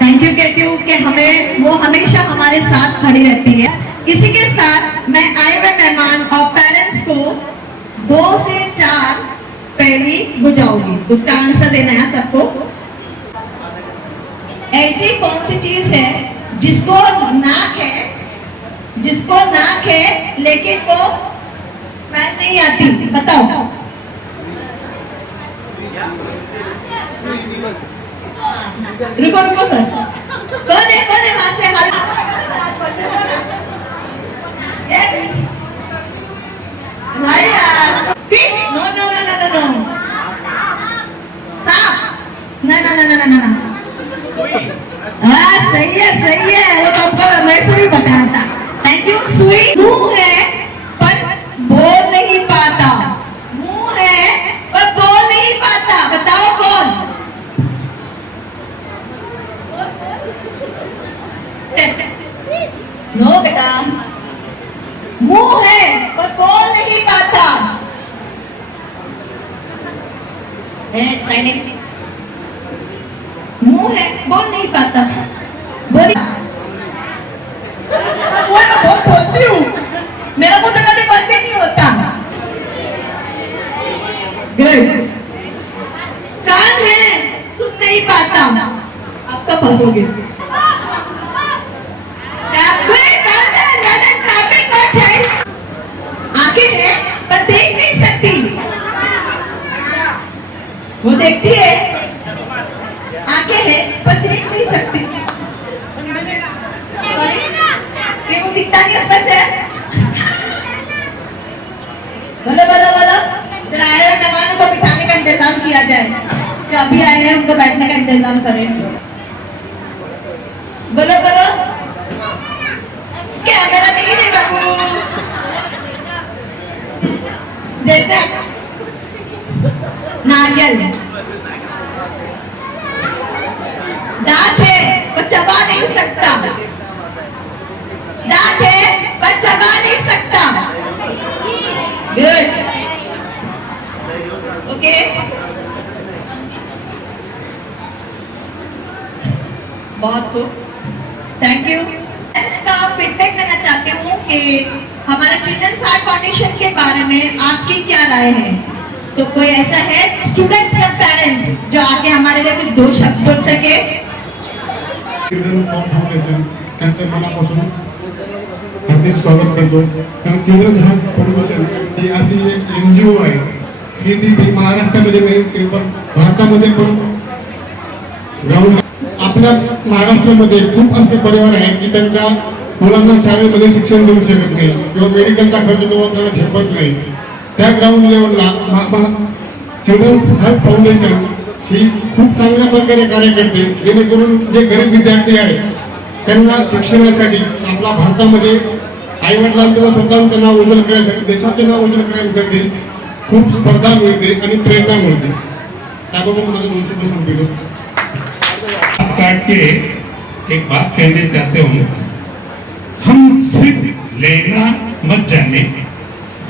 थैंक यू कहती हूँ कि हमें वो हमेशा हमारे साथ खड़ी रहती है। इसी के साथ मैं आए हुए मेहमान और पेरेंट्स को 2 से 4 पहली बुझाऊंगी, उसका आंसर देना है सबको। ऐसी कौन सी चीज है जिसको नाक है लेकिन वो स्मेल नहीं आती? बताओ। रुको सर, कौन है वहां से? Yes right. फिश? नो सांप? ना। हाँ सही है, वो तो आपको वैसे भी बताया था। Thank you. सुई? मुंह है पर बोल नहीं पाता। मुंह है पर बोल नहीं पाता, बताओ कौन? नो बेटा, मुंह है पर बोल नहीं पाता। साइलेंट। मुंह है बोल नहीं पाता। मैं बहुत बोलती हूँ, मेरा मुंह तो कभी बंद ही नहीं होता। गुड। कान है सुन नहीं पाता। अब तो फंसोगे। आंखें है पर देख नहीं सकती। वो देखती है, आंखें है पर देख नहीं सकती। सॉरी, ये वो दिखता नहीं उसमें से। बोलो जरा आए हुए मेहमानों को बिठाने का इंतजाम किया जाए। जो अभी आए हैं उनको बैठने का इंतजाम करें। बोलो क्या मेरा नहीं दे बाबू? जैसे नारियल दांत है पर चबा नहीं सकता। दांत है दबा नहीं सकता। Good, okay. बहुत खूब, थैंक यू। इसका फीडबैक लेना चाहती हूँ कि हमारे चिल्ड्रंस हार्ट फाउंडेशन के बारे में आपकी क्या राय है। तो कोई ऐसा है स्टूडेंट या पेरेंट्स जो आके हमारे लिए कुछ 2 शब्द बोल सके। चिल्ड्रन फाउंडेशन त्यांचं मनापासून हार्दिक स्वागत करतो। कारण चिल्ड्रन हार्ट फाउंडेशन ही अशी एक NGO आहे की ती महाराष्ट्रामध्ये नाही तर भारतामध्ये पण ग्राउंड। आपल्या महाराष्ट्रामध्ये खूप असे परिवार आहेत की त्यांच्या मुलांना शाळेमध्ये शिक्षण देऊ शकत नाही किंवा मेडिकलचा खर्च तो आपल्याला झेपत नाही। त्या ग्राउंड लेवलला चिल्ड्रन्स हार्ट फाउंडेशन ही खूप चांगल्या प्रकारे कार्य करते, जेणेकरून जे गरीब विद्यार्थी आहेत त्यांना शिक्षणासाठी आपल्या भारतामध्ये आईवडिलांचं स्वतःचं नाव उज्ज्वल करण्यासाठी, देशाचे नाव उज्ज्वल करण्यासाठी खूप स्पर्धा मिळते आणि प्रेरणा मिळते। त्याबद्दल माझं 2 शब्द सांगतो। काट के एक बात कहने चाहते हूँ, हम सिर्फ लेना मत जाने,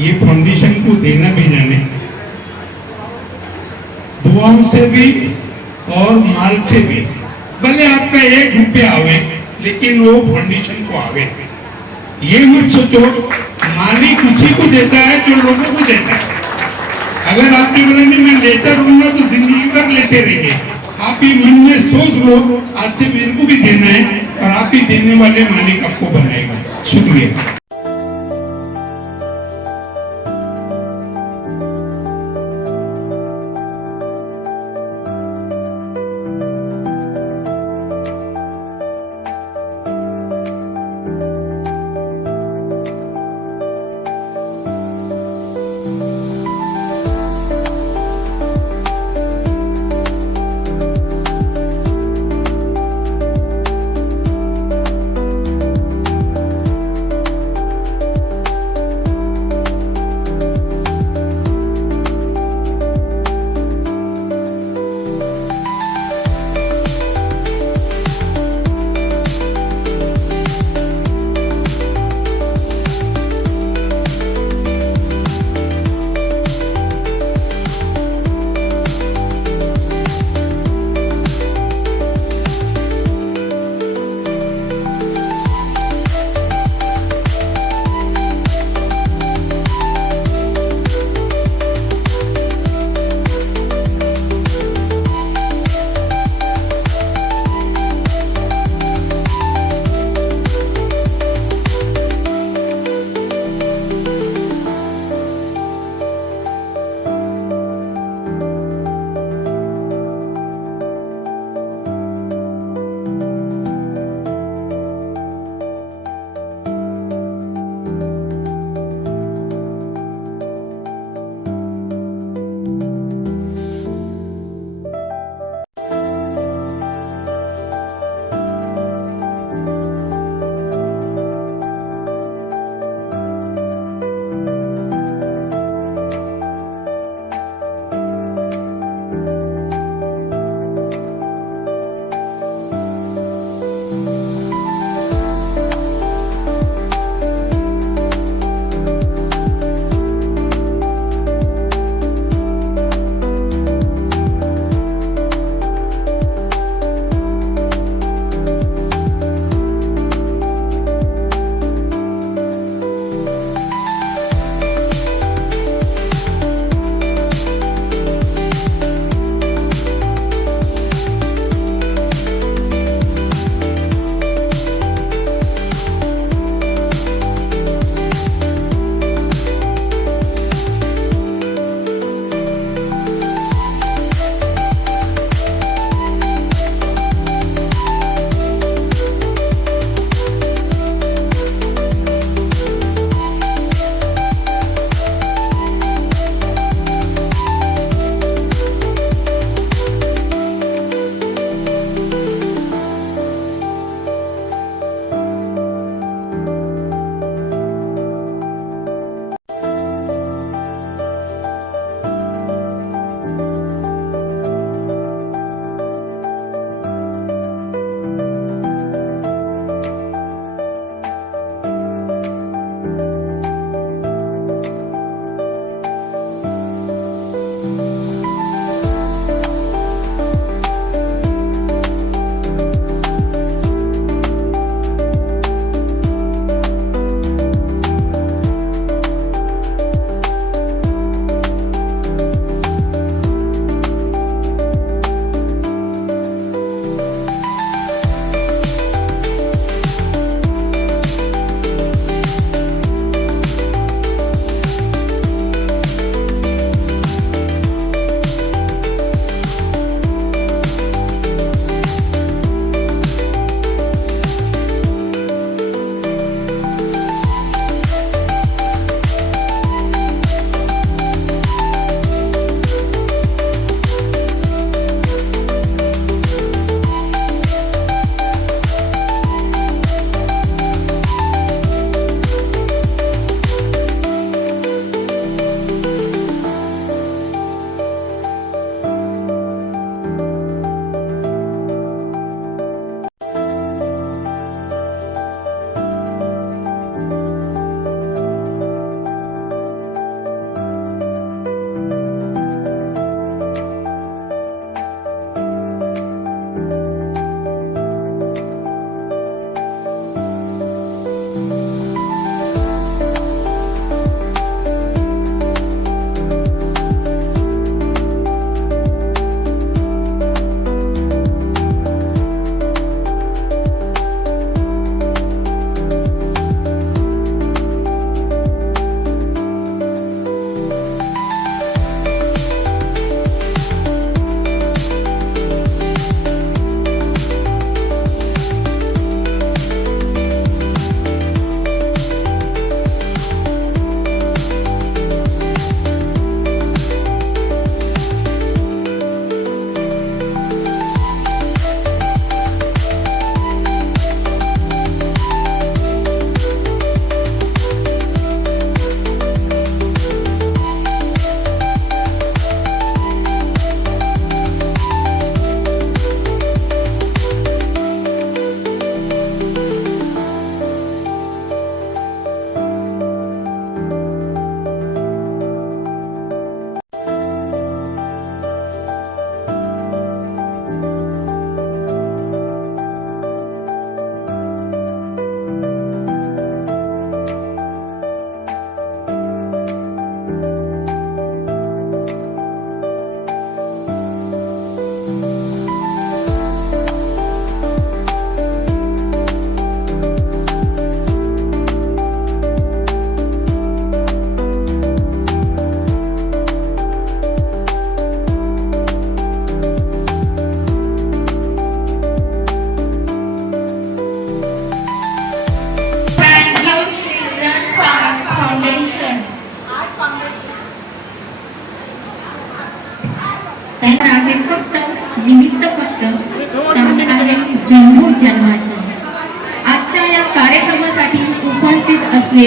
ये फाउंडेशन को देना भी जाने, दुआओं से भी और माल से भी। भले आपका 1 रुपया आवे लेकिन वो फाउंडेशन को आवे। ये मत सोचो मालिक उसी को देता है जो लोगों को देता है। अगर आपके बोले मैं लेता रहूंगा तो जिंदगी भर लेते रहेंगे। आप ही मन में सोच लो आज से मेरे को भी देना है और आप ही देने वाले मालिक आपको बनाएगा। शुक्रिया।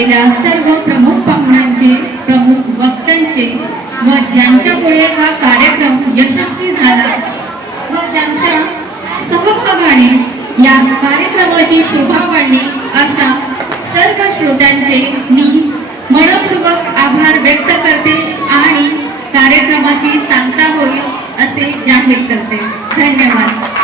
आलेल्या सर्व प्रमुख पाहुण्यांचे, प्रमुख वक्त्यांचे व ज्यांच्यामुळे हा कार्यक्रम यशस्वी झाला व ज्यांच्या सहभागाने या कार्यक्रमाची शोभा वाढली अशा सर्व श्रोत्यांचे मी मनपूर्वक आभार व्यक्त करते आणि कार्यक्रमाची सांगता होईल असे जाहीर करते. धन्यवाद.